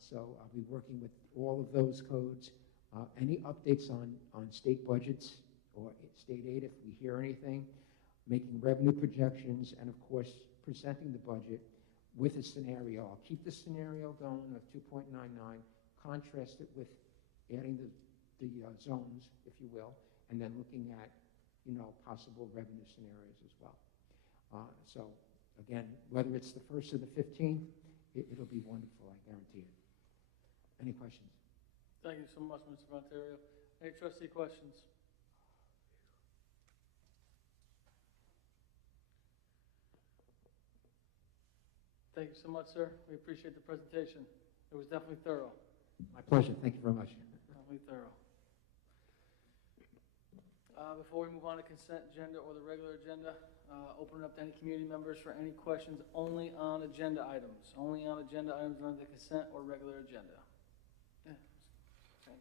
So I'll be working with all of those codes. Any updates on state budgets or state aid if we hear anything, making revenue projections, and of course presenting the budget with a scenario. I'll keep the scenario going of 2.99, contrast it with adding the zones, if you will, and then looking at, possible revenue scenarios as well. So again, whether it's the 1st or the 15th, it'll be wonderful, I guarantee it. Any questions? Thank you so much, Mr. Monterio. Any trustee questions? Thank you so much, sir. We appreciate the presentation. It was definitely thorough. My pleasure. Thank you very much. Definitely thorough. Before we move on to consent agenda or the regular agenda, open it up to any community members for any questions only on agenda items. Only on agenda items under the consent or regular agenda. Yeah. Sandy.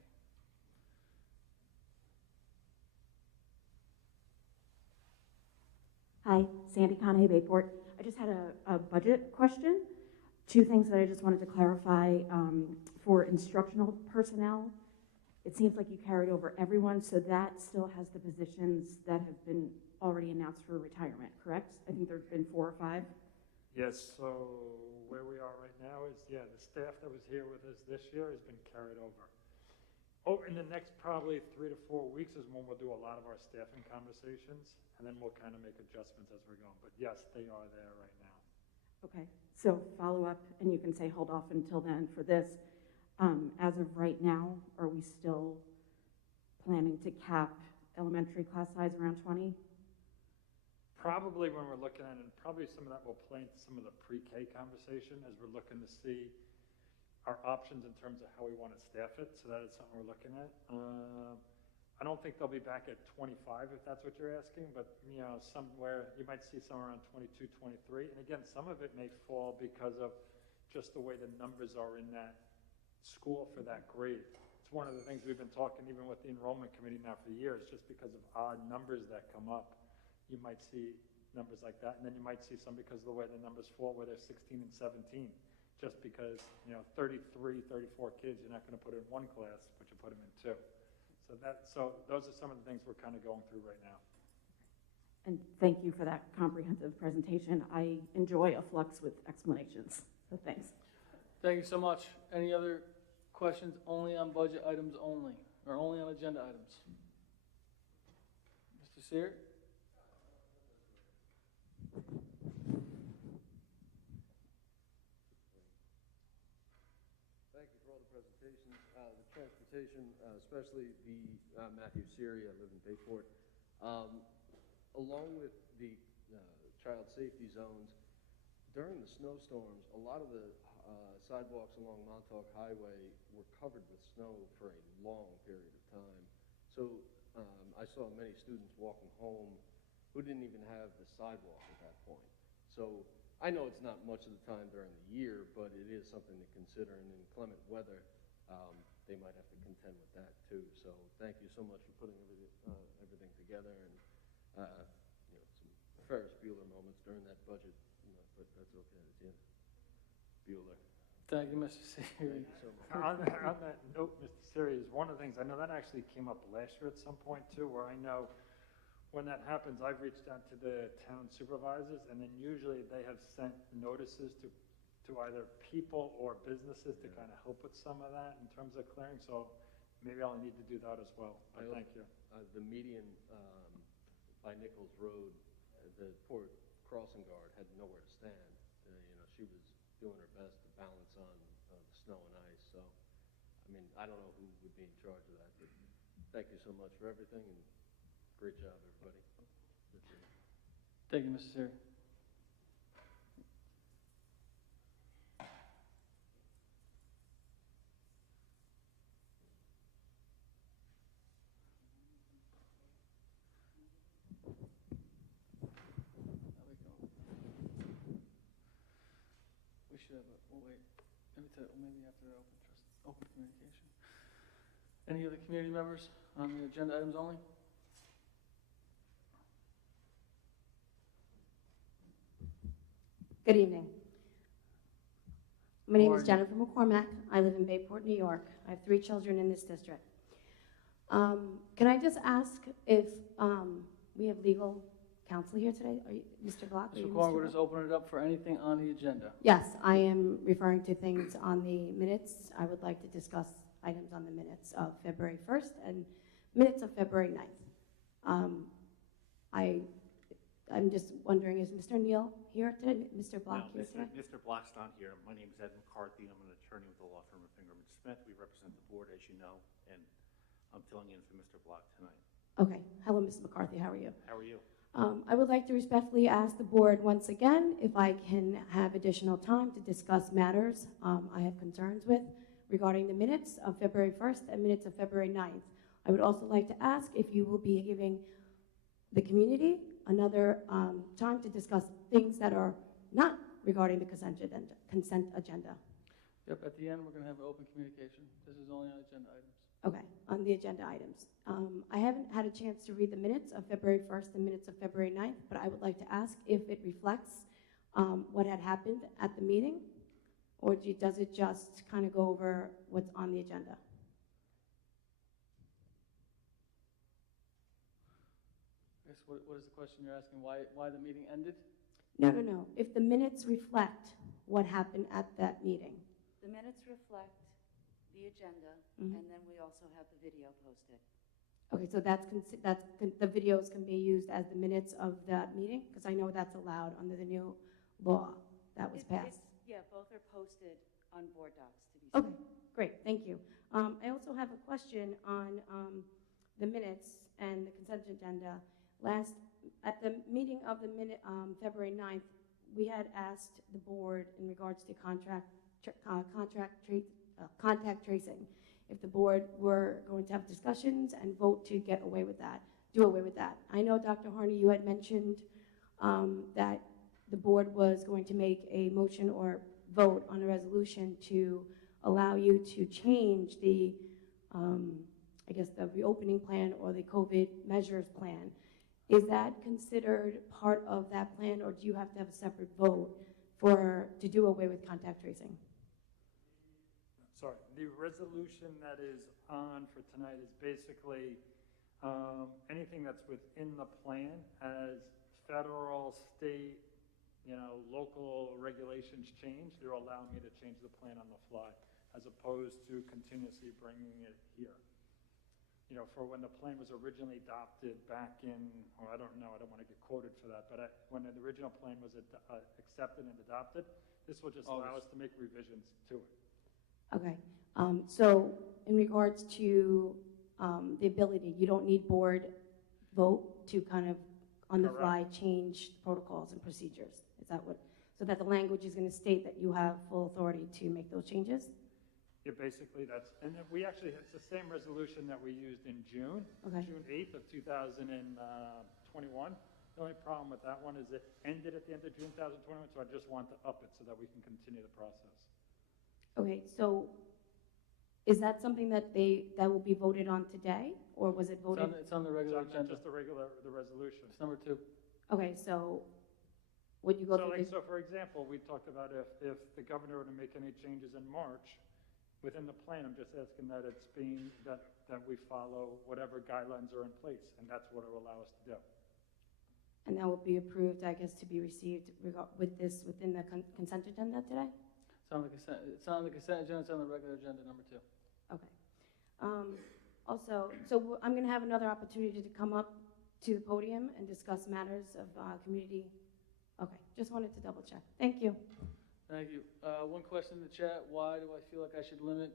Hi, Sandy Conahey, Bayport. I just had a budget question. Two things that I just wanted to clarify. For instructional personnel, it seems like you carried over everyone, so that still has the positions that have been already announced for retirement, correct? I think there have been 4 or 5. Yes, so where we are right now is, the staff that was here with us this year has been carried over. In the next probably 3 to 4 weeks is when we'll do a lot of our staffing conversations, and then we'll kind of make adjustments as we're going. But yes, they are there right now. Okay, so follow up, and you can say hold off until then for this. As of right now, are we still planning to cap elementary class size around 20? Probably when we're looking at it, and probably some of that will play into some of the pre-K conversation as we're looking to see our options in terms of how we want to staff it. So that is something we're looking at. I don't think they'll be back at 25 if that's what you're asking, but somewhere you might see somewhere around 22, 23. And again, some of it may fall because of just the way the numbers are in that school for that grade. It's one of the things we've been talking even with the enrollment committee now for years, just because of odd numbers that come up. You might see numbers like that, and then you might see some because of the way the numbers fall where they're 16 and 17. Just because, 33, 34 kids, you're not going to put in one class, but you put them in 2. So those are some of the things we're kind of going through right now. And thank you for that comprehensive presentation. I enjoy a flux with explanations, so thanks. Thank you so much. Any other questions only on budget items only, or only on agenda items? Mr. Sear? Thank you for all the presentations. The transportation, especially the Matthew Siri, I live in Bayport. Along with the child safety zones, during the snowstorms, a lot of the sidewalks along Montauk Highway were covered with snow for a long period of time. So I saw many students walking home who didn't even have the sidewalk at that point. So I know it's not much of the time during the year, but it is something to consider. And in inclement weather, they might have to contend with that too. So thank you so much for putting everything together, and some Ferris Bueller moments during that budget. But that's okay. It's in Bueller. Thank you, Mr. Siri. Thank you so much. On that note, Mr. Siri, is one of the things, I know that actually came up last year at some point too, where I know when that happens, I've reached out to the town supervisors, and then usually they have sent notices to either people or businesses to kind of help with some of that in terms of clearing. So maybe I'll need to do that as well. But thank you. The median by Nichols Road, the poor crossing guard had nowhere to stand. She was doing her best to balance on the snow and ice. So, I don't know who would be in charge of that, but thank you so much for everything, and great job, everybody. Thank you, Mr. Siri. should, but we'll wait. Maybe after open communication. Any other community members on the agenda items only? Good evening. My name How is are you? Jennifer McCormack. I live in Bayport, New York. I have 3 children in this district. Can I just ask if we have legal counsel here today? Are you, Mr. Glock? Are you Mr. Mr. Corn, we'll Glock? just open it up for anything on the agenda. Yes, I am referring to things on the minutes. I would like to discuss items on the minutes of February 1st and minutes of February 9th. I'm just wondering, is Mr. Neal here today? Mr. Block here today? Mr. Block's not here. My name is Ed McCarthy. I'm an attorney with the law firm of Fingerman Smith. We represent the board, as you know, and I'm filling in for Mr. Block tonight. Okay. Hello, Mr. McCarthy. How are you? How are you? I would like to respectfully ask the board once again if I can have additional time to discuss matters I have concerns with regarding the minutes of February 1st and minutes of February 9th. I would also like to ask if you will be giving the community another time to discuss things that are not regarding the consent agenda. Yep, at the end, we're going to have an open communication. This is only on agenda items. Okay, on the agenda items. I haven't had a chance to read the minutes of February 1st and minutes of February 9th, but I would like to ask if it reflects what had happened at the meeting, or does it just kind of go over what's on the agenda? I guess what is the question you're asking? Why the meeting ended? No. If the minutes reflect what happened at that meeting. The minutes reflect the agenda, Mhm. and then we also have the video posted. Okay, so the videos can be used as the minutes of that meeting? Because I know that's allowed under the new law that was passed. Yeah, both are posted on board docs to be seen. Okay, great, thank you. I also have a question on the minutes and the consent agenda. At the meeting of the February 9th, we had asked the board in regards to contact tracing, if the board were going to have discussions and vote to do away with that. I know, Dr. Harney, you had mentioned that the board was going to make a motion or vote on a resolution to allow you to change the, I guess, the reopening plan or the COVID measures plan. Is that considered part of that plan, or do you have to have a separate vote to do away with contact tracing? Sorry, the resolution that is on for tonight is basically anything that's within the plan as federal, state, local regulations change, they're allowing me to change the plan on the fly, as opposed to continuously bringing it here. For when the plan was originally adopted back in, I don't know, I don't want to get quoted for that, but when the original plan was accepted and adopted, this will just allow us to make revisions to it. Okay, so in regards to the ability, you don't need board vote to kind of on the fly change protocols and procedures. Is that so that the language is going to state that you have full authority to make those changes? Yeah, basically and then it's the same resolution that we used in June, Okay. June 8th of 2021. The only problem with that one is it ended at the end of June 2021, so I just want to up it so that we can continue the process. Okay, so is that something that will be voted on today, or was it voted? It's on the regular So agenda. just the resolution. It's number 2. Okay, so would you go through So for example, we talked about if the governor were to make any changes in March, within the plan, I'm just asking that that we follow whatever guidelines are in place, and that's what it will allow us to do. And that will be approved, I guess, to be received within the consent agenda today? It's on the consent agenda, it's on the regular agenda, number 2. Okay. Also, so I'm going to have another opportunity to come up to the podium and discuss matters of community. Okay, just wanted to double check. Thank you. Thank you. One question in the chat, why do I feel like I should limit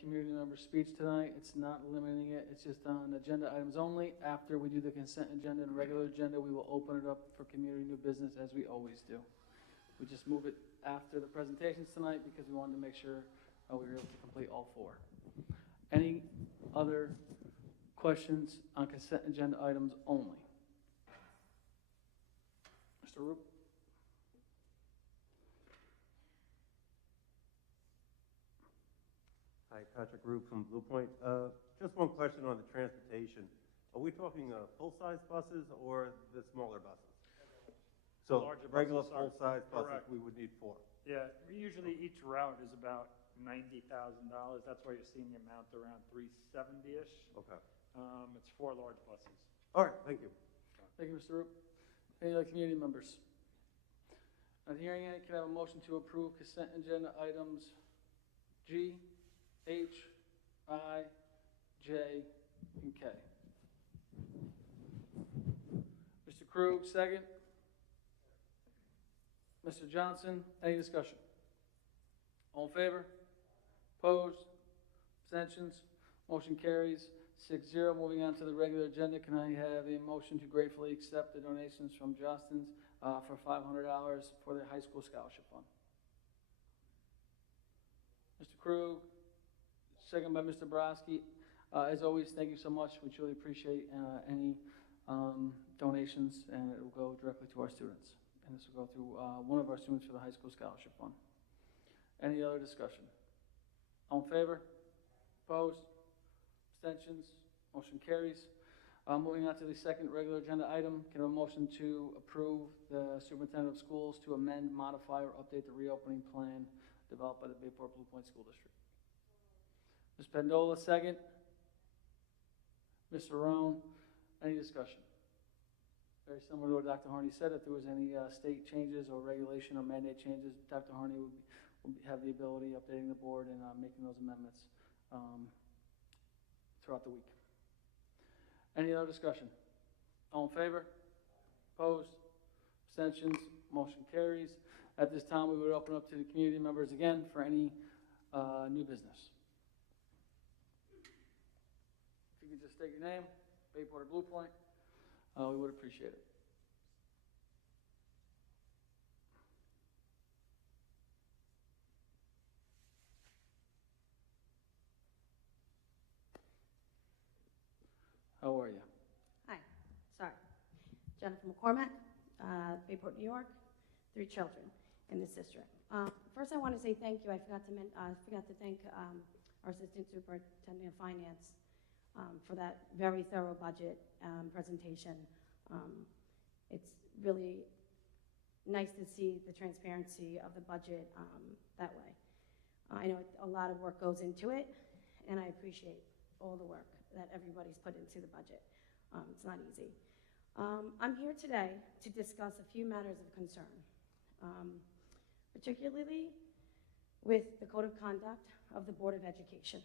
community member speech tonight? It's not limiting it, it's just on agenda items only. After we do the consent agenda and regular agenda, we will open it up for community new business as we always do. We just move it after the presentations tonight because we wanted to make sure we were able to complete all 4. Any other questions on consent agenda items only? Mr. Roop? Hi, Patrick Rube from Blue Point. Just one question on the transportation. Are we talking full-size buses or the smaller buses? So Larger regular buses, sorry. full-size buses, Correct. we would need 4. Yeah, usually each route is about $90,000. That's why you're seeing the amount around 370-ish. Okay. It's 4 large buses. All right, thank you. Thank you, Mr. Roop. Any other community members? Not hearing any, can I have a motion to approve consent agenda items G, H, I, J, and K? Mr. Krug, second. Mr. Johnson, any discussion? All in favor? Opposed? Abstentions? Motion carries 6-0. Moving on to the regular agenda, can I have a motion to gratefully accept the donations from Justin's for $500 for the high school scholarship fund? Mr. Krug, second by Mr. Borowski. As always, thank you so much. We truly appreciate any donations, and it will go directly to our students. And this will go through one of our students for the high school scholarship fund. Any other discussion? All in favor? Opposed? Abstentions? Motion carries. Moving on to the second regular agenda item, can I have a motion to approve the superintendent of schools to amend, modify, or update the reopening plan developed by the Bayport Blue Point School District? Ms. Pendola, second. Mr. Roan, any discussion? Very similar to what Dr. Harney said, if there was any state changes or regulation or mandate changes, Dr. Harney would have the ability of updating the board and making those amendments throughout the week. Any other discussion? All in favor? Opposed? Abstentions? Motion carries. At this time, we would open up to the community members again for any new business. If you could just state your name, Bayport or Blue Point, we would appreciate it. How are you? Hi, sorry. Jennifer McCormack, Bayport, New York, 3 children in this district. First, I want to say thank you. I forgot to thank our Assistant Superintendent of Finance for that very thorough budget presentation. It's really nice to see the transparency of the budget that way. I know a lot of work goes into it, and I appreciate all the work that everybody's put into the budget. It's not easy. I'm here today to discuss a few matters of concern, particularly with the Code of Conduct of the Board of Education.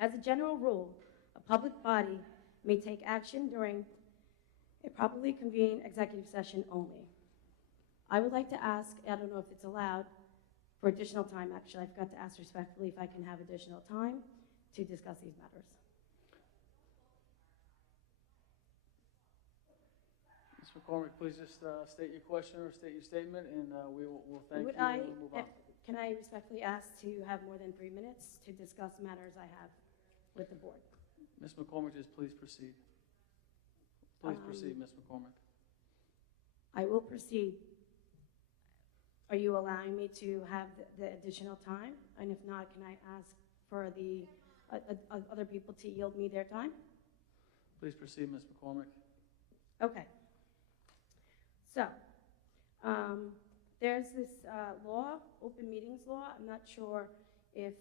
As a general rule, a public body may take action during a properly convened executive session only. I would like to ask, I don't know if it's allowed, for additional time. Actually, I forgot to ask respectfully if I can have additional time to discuss these matters. Ms. McCormick, please just state your question or state your statement, and we'll thank you Would and we'll move on. Can I respectfully ask to have more than 3 minutes to discuss matters I have with the board? Ms. McCormick, just please proceed. Please proceed, Ms. McCormick. I will proceed. Are you allowing me to have the additional time? And if not, can I ask for the other people to yield me their time? Please proceed, Ms. McCormick. Okay. So, there's this law, open meetings law. I'm not sure if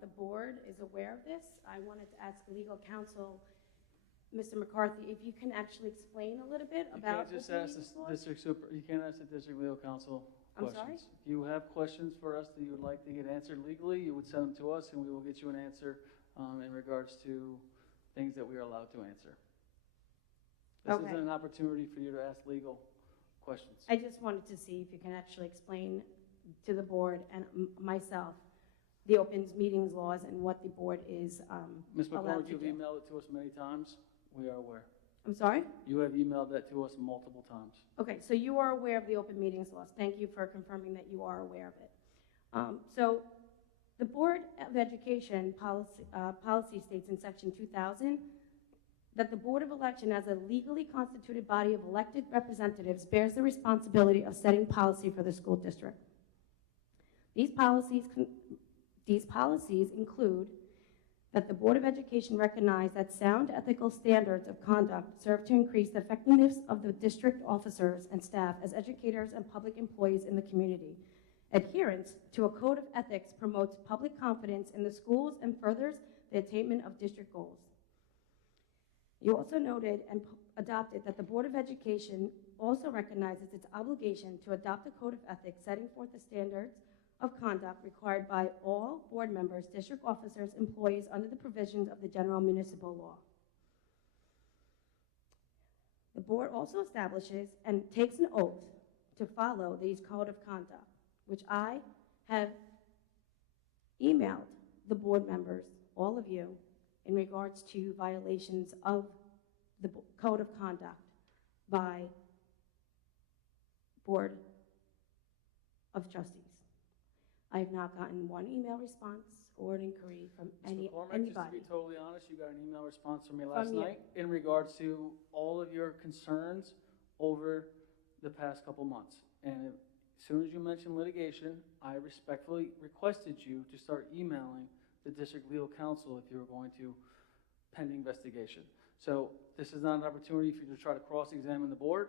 the board is aware of this. I wanted to ask legal counsel, Mr. McCarthy, if you can actually explain a little bit about You can't just open ask meetings the law. district super, you can't ask the district legal counsel I'm questions. sorry? If you have questions for us that you would like to get answered legally, you would send them to us and we will get you an answer in regards to things that we are allowed to answer. This Okay. isn't an opportunity for you to ask legal questions. I just wanted to see if you can actually explain to the board and myself the open meetings laws and what the board is Ms. allowed McCormick, to you've do. emailed it to us many times. We are aware. I'm sorry? You have emailed that to us multiple times. Okay, so you are aware of the open meetings laws. Thank you for confirming that you are aware of it. So the Board of Education policy states in Section 2000 that the Board of Election, as a legally constituted body of elected representatives, bears the responsibility of setting policy for the school district. These policies These policies include that the Board of Education recognize that sound ethical standards of conduct serve to increase the effectiveness of the district officers and staff as educators and public employees in the community. Adherence to a code of ethics promotes public confidence in the schools and furthers the attainment of district goals. You also noted and adopted that the Board of Education also recognizes its obligation to adopt a code of ethics setting forth the standards of conduct required by all board members, district officers, employees under the provisions of the general municipal law. The board also establishes and takes an oath to follow these code of conduct, which I have emailed the board members, all of you, in regards to violations of the code of conduct by Board of Trustees. I have not gotten one email response or an inquiry from Mr. McCormick, anybody. just to be totally honest, you got an email response from me last From you. night in regards to all of your concerns over the past couple months. And as soon as you mentioned litigation, I respectfully requested you to start emailing the district legal counsel if you were going to pending investigation. So this is not an opportunity for you to try to cross-examine the board.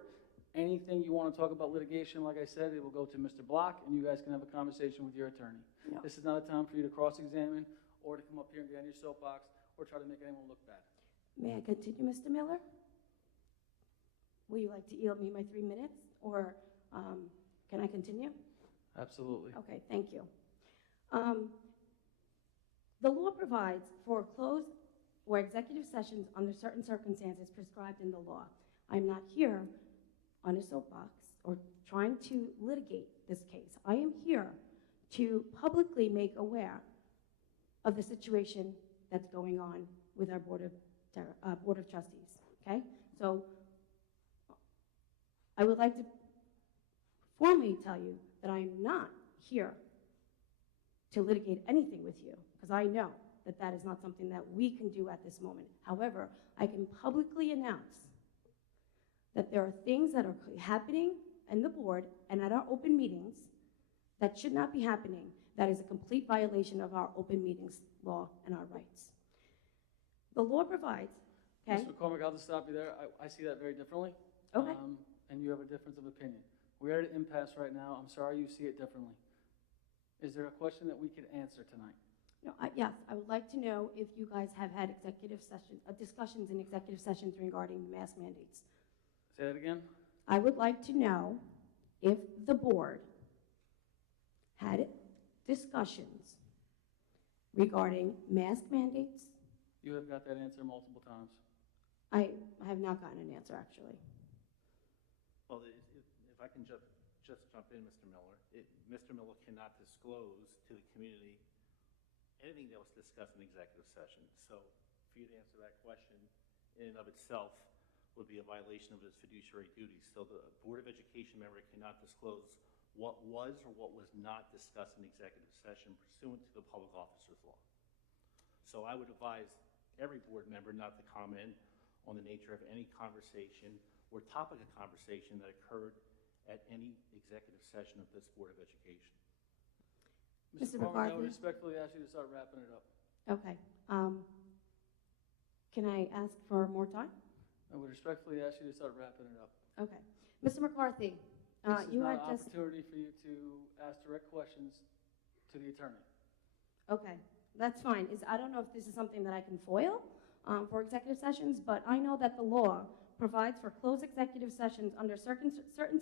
Anything you want to talk about litigation, like I said, it will go to Mr. Block, and you guys can have a conversation with your attorney. No. This is not a time for you to cross-examine or to come up here and get on your soapbox or try to make anyone look bad. May I continue, Mr. Miller? Will you like to yield me my 3 minutes, or can I continue? Absolutely. Okay, thank you. The law provides for closed or executive sessions under certain circumstances prescribed in the law. I'm not here on a soapbox or trying to litigate this case. I am here to publicly make aware of the situation that's going on with our Board of Trustees, okay? So I would like to formally tell you that I am not here to litigate anything with you, because I know that that is not something that we can do at this moment. However, I can publicly announce that there are things that are happening in the board and at our open meetings that should not be happening. That is a complete violation of our open meetings law and our rights. The law provides, okay? Mr. McCormick, I'll just stop you there. I see that very differently. Okay. And you have a difference of opinion. We're at an impasse right now. I'm sorry you see it differently. Is there a question that we could answer tonight? No, yes, I would like to know if you guys have had executive sessions, discussions in executive sessions regarding mask mandates. Say that again? I would like to know if the board had discussions regarding mask mandates. You have got that answer multiple times. I have not gotten an answer, actually. Well, if I can just jump in, Mr. Miller, Mr. Miller cannot disclose to the community anything that was discussed in executive session. So for you to answer that question in and of itself would be a violation of his fiduciary duties. So the Board of Education member cannot disclose what was or what was not discussed in executive session pursuant to the Public Officers Law. So I would advise every board member not to comment on the nature of any conversation or topic of conversation that occurred at any executive session of this Board of Education. Mr. McCormick, I would respectfully ask you to start wrapping it up. Okay. Can I ask for more time? I would respectfully ask you to start wrapping it up. Okay. Mr. McCarthy, This is you not had an just... opportunity for you to ask direct questions to the attorney. Okay, that's fine. I don't know if this is something that I can foil for executive sessions, but I know that the law provides for closed executive sessions under certain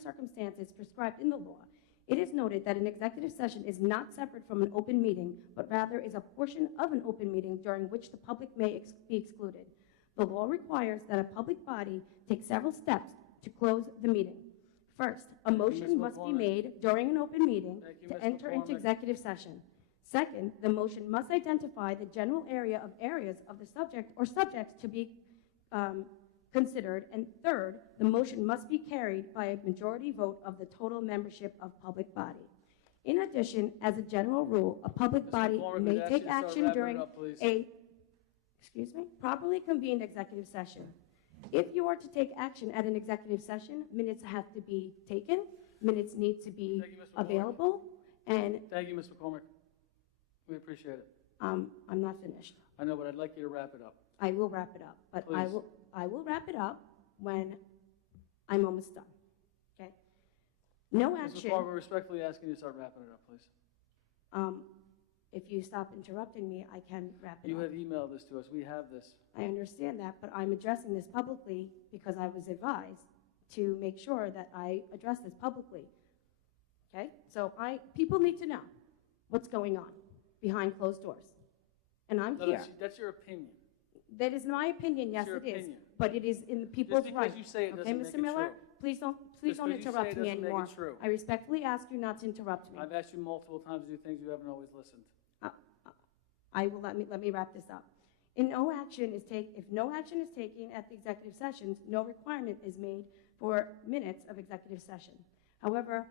circumstances prescribed in the law. It is noted that an executive session is not separate from an open meeting, but rather is a portion of an open meeting during which the public may be excluded. The law requires that a public body take several steps to close the meeting. First, a motion must be made during an open meeting to enter into executive session. Second, the motion must identify the general areas of the subject or subjects to be considered. And third, the motion must be carried by a majority vote of the total membership of public body. In addition, as a general rule, a public body may take action during properly convened executive session. If you are to take action at an executive session, minutes have to be taken, minutes need to be available, and... Thank you, Ms. McCormick. We appreciate it. I'm not finished. I know, but I'd like you to wrap it up. I will wrap it up, but Please. I will wrap it up when I'm almost done, okay? No Ms. action, McCormick, we're respectfully asking you to start wrapping it up, please. if you stop interrupting me, I can wrap it You up. have emailed this to us. We have this. I understand that, but I'm addressing this publicly because I was advised to make sure that I address this publicly, okay? So people need to know what's going on behind closed doors, and I'm No, here. that's your opinion. That is my opinion, yes, It's your it is. opinion. But it is in the people's Just right. because you say it Okay, doesn't make Mr. it Miller, true. please don't Just because you say interrupt it me doesn't make it anymore. true. I respectfully ask you not to interrupt me. I've asked you multiple times to do things you haven't always listened. I will, let me wrap this up. If no action is taken at the executive sessions, no requirement is made for minutes of executive session. However,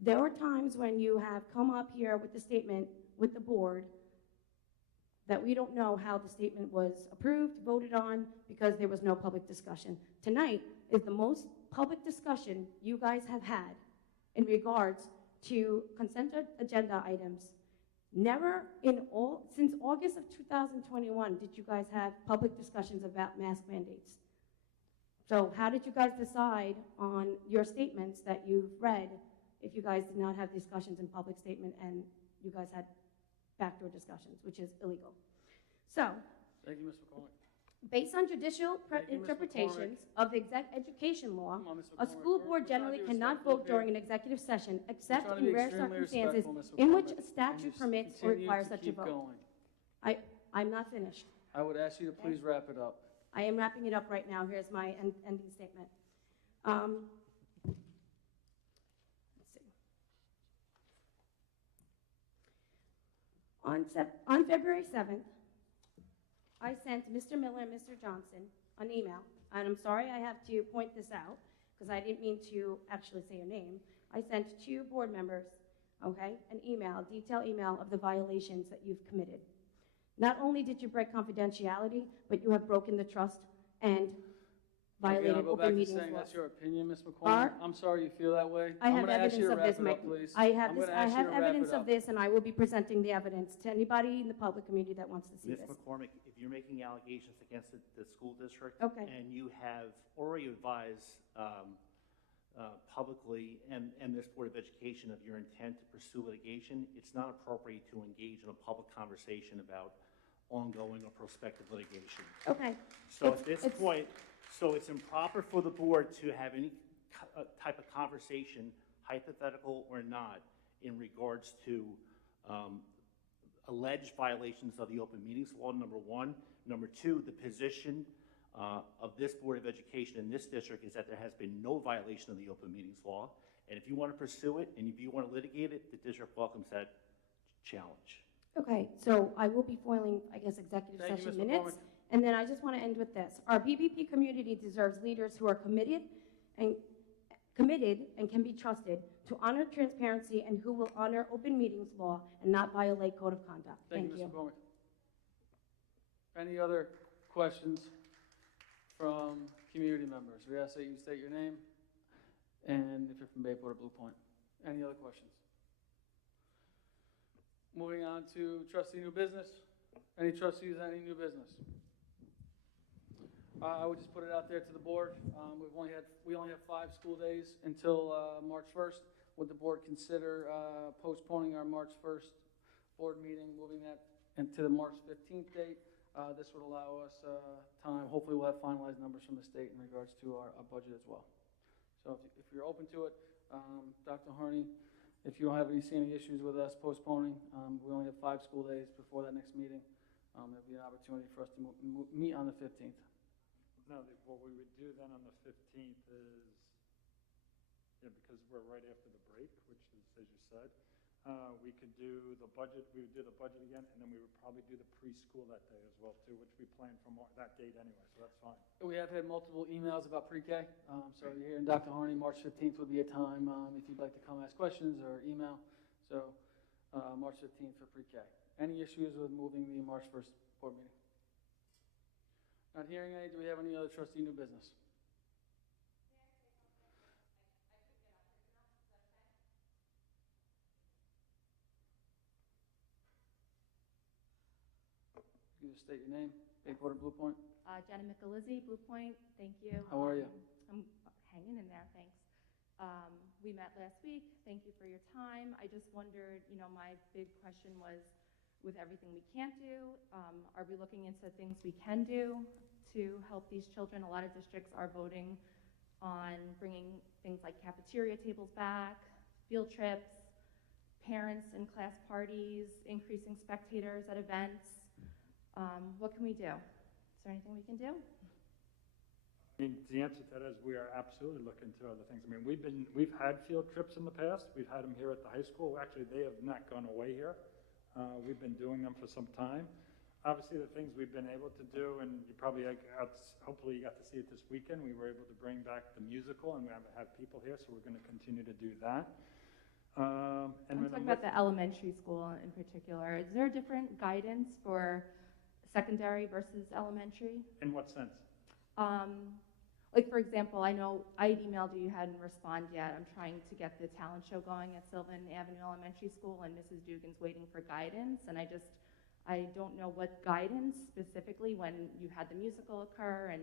there are times when you have come up here with the statement with the board that we don't know how the statement was approved, voted on, because there was no public discussion. Tonight is the most public discussion you guys have had in regards to consent agenda items. Never since August of 2021 did you guys have public discussions about mask mandates. So how did you guys decide on your statements that you've read if you guys did not have discussions in public statement and you guys had backdoor discussions, which is illegal? So, Thank you, Ms. McCormick. based on judicial Thank you, Ms. interpretations of the education law, Come on, Ms. a McCormick. school board We're trying to generally be cannot respectful vote during here. an executive session We're except trying to in be rare extremely circumstances respectful, Ms. in which McCormick, a and statute just permits or continue requires to such a keep vote. going. I'm not finished. I would ask you to please wrap it up. I am wrapping it up right now. Here's my ending statement. Let's see. On February 7th, I sent Mr. Miller and Mr. Johnson an email, and I'm sorry I have to point this out because I didn't mean to actually say your name. I sent 2 board members, okay, an email, a detailed email of the violations that you've committed. Not only did you break confidentiality, but you have broken the trust and violated Again, I'll go back open to meetings saying laws. that's your opinion, Ms. McCormick. I'm sorry you feel that way. I I'm have gonna ask you evidence to of wrap this, it Mike. up, please. I have I'm this, gonna I ask you have to wrap evidence it of up. this, and I will be presenting the evidence to anybody in the public community that wants to see Ms. this. McCormick, if you're making allegations against the school district. Okay. And you have already advised publicly and this Board of Education of your intent to pursue litigation, it's not appropriate to engage in a public conversation about ongoing or prospective litigation. Okay. So at this point, so it's improper for the board to have any type of conversation, hypothetical or not, in regards to alleged violations of the open meetings law, number 1. Number 2, the position of this Board of Education in this district is that there has been no violation of the open meetings law. And if you want to pursue it and if you want to litigate it, the district welcomes that challenge. Okay, so I will be foiling, I guess, executive Thank you, session Ms. minutes. And then I just want to end with this. Our BBP community deserves leaders who are committed and can be trusted to honor transparency and who will honor open meetings law and not violate code of conduct. Thank you, Ms. McCormick. Any other questions from community members? We ask that you state your name and if you're from Bayport or Blue Point. Any other questions? Moving on to trustee new business. Any trustees, any new business? I would just put it out there to the board. We only have 5 school days until March 1st. Would the board consider postponing our March 1st board meeting, moving that into the March 15th date? This would allow us time. Hopefully we'll have finalized numbers from the state in regards to our budget as well. So if you're open to it, Dr. Harney, if you don't have see any issues with us postponing, we only have 5 school days before that next meeting. There'll be an opportunity for us to meet on the 15th. No, what we would do then on the 15th is, because we're right after the break, which is, as you said, we could do the budget, we would do the budget again, and then we would probably do the preschool that day as well, too, which we planned for that date anyway, so that's fine. We have had multiple emails about pre-K, so you're hearing Dr. Harney, March 15th would be a time if you'd like to come ask questions or email. So March 15th for pre-K. Any issues with moving the March 1st board meeting? Not hearing any, do we have any other trustee new business? you to state your name, Bayport and Blue Point. Jenna Michelizzi, Blue Point, thank you. How are you? I'm hanging in there, thanks. We met last week, thank you for your time. I just wondered, my big question was, with everything we can't do, are we looking into things we can do to help these children? A lot of districts are voting on bringing things like cafeteria tables back, field trips, parents and class parties, increasing spectators at events. What can we do? Is there anything we can do? I mean, the answer to that is we are absolutely looking to other things. I mean, we've had field trips in the past. We've had them here at the high school. Actually, they have not gone away here. We've been doing them for some time. Obviously, the things we've been able to do, and you probably hopefully you got to see it this weekend, we were able to bring back the musical, and we have people here, so we're going to continue to do that. I'm talking about the elementary school in particular. Is there different guidance for secondary versus elementary? In what sense? Like, for example, I know I had emailed you hadn't responded yet. I'm trying to get the talent show going at Sylvan Avenue Elementary School, and Mrs. Dugan's waiting for guidance, and I don't know what guidance specifically when you had the musical occur and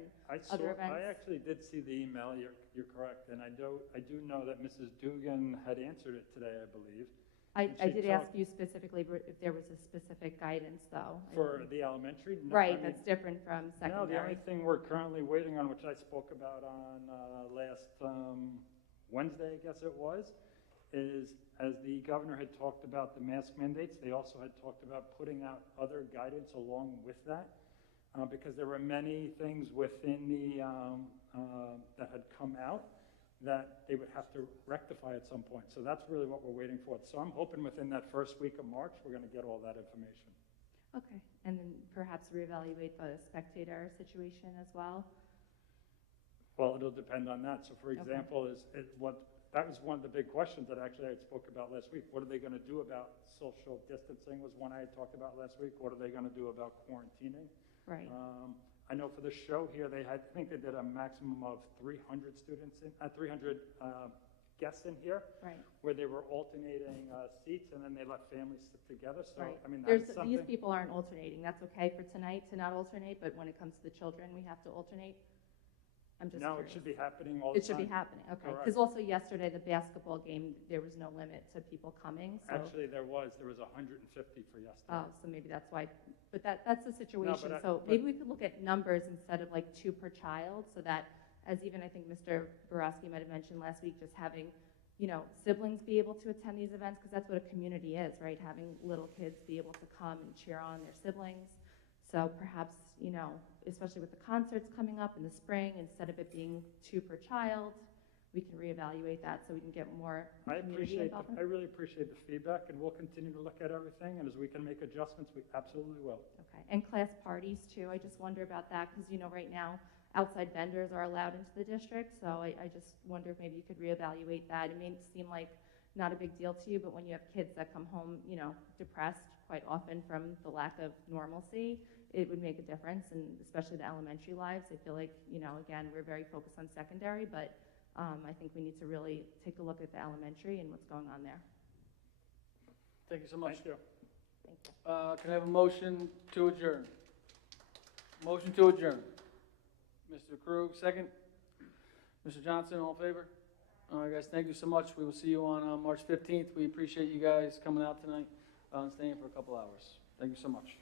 other events. I actually did see the email, you're correct, and I do know that Mrs. Dugan had answered it today, I believe. I did ask you specifically if there was a specific guidance, though. For the elementary? No, right, that's different from secondary. No, the only thing we're currently waiting on, which I spoke about on last Wednesday, I guess it was, is as the governor had talked about the mask mandates, they also had talked about putting out other guidance along with that, because there were many things within the that had come out that they would have to rectify at some point. So that's really what we're waiting for. So I'm hoping within that first week of March, we're going to get all that information. Okay, and then perhaps reevaluate the spectator situation as well? Well, it'll depend on that. So for example, that was one of the big questions that actually I spoke about last week. What are they going to do about social distancing was one I had talked about last week. What are they going to do about quarantining? Right. I know for the show here, I think they did a maximum of 300 guests in here, right, where they were alternating seats, and then they let families sit together. So, right. I mean, that's something. These people aren't alternating. That's okay for tonight to not alternate, but when it comes to the children, we have to alternate. I'm just No, curious. it should be happening all the time. It should be happening, okay. Correct. Because also yesterday, the basketball game, there was no limit to people coming, so. Actually, there was 150 for yesterday. Oh, so maybe that's why, but that's the situation. but Maybe we could look at numbers instead of like 2 per child, so that, as even I think Mr. Borowski might have mentioned last week, just having, siblings be able to attend these events, because that's what a community is, right? Having little kids be able to come and cheer on their siblings. So perhaps, especially with the concerts coming up in the spring, instead of it being 2 per child, we can reevaluate that so we can get more community involvement. I really appreciate the feedback, and we'll continue to look at everything, and as we can make adjustments, we absolutely will. Okay, and class parties too, I just wonder about that, because right now, outside vendors are allowed into the district, so I just wonder if maybe you could reevaluate that. It may seem like not a big deal to you, but when you have kids that come home, depressed quite often from the lack of normalcy, it would make a difference, and especially the elementary lives. I feel like, again, we're very focused on secondary, but I think we need to really take a look at the elementary and what's going on there. Thank you so much. Thank you. Thank you. Can I have a motion to adjourn? Motion to adjourn. Mr. Krug, second. Mr. Johnson, all in favor? All right, guys, thank you so much. We will see you on March 15th. We appreciate you guys coming out tonight and staying for a couple hours. Thank you so much.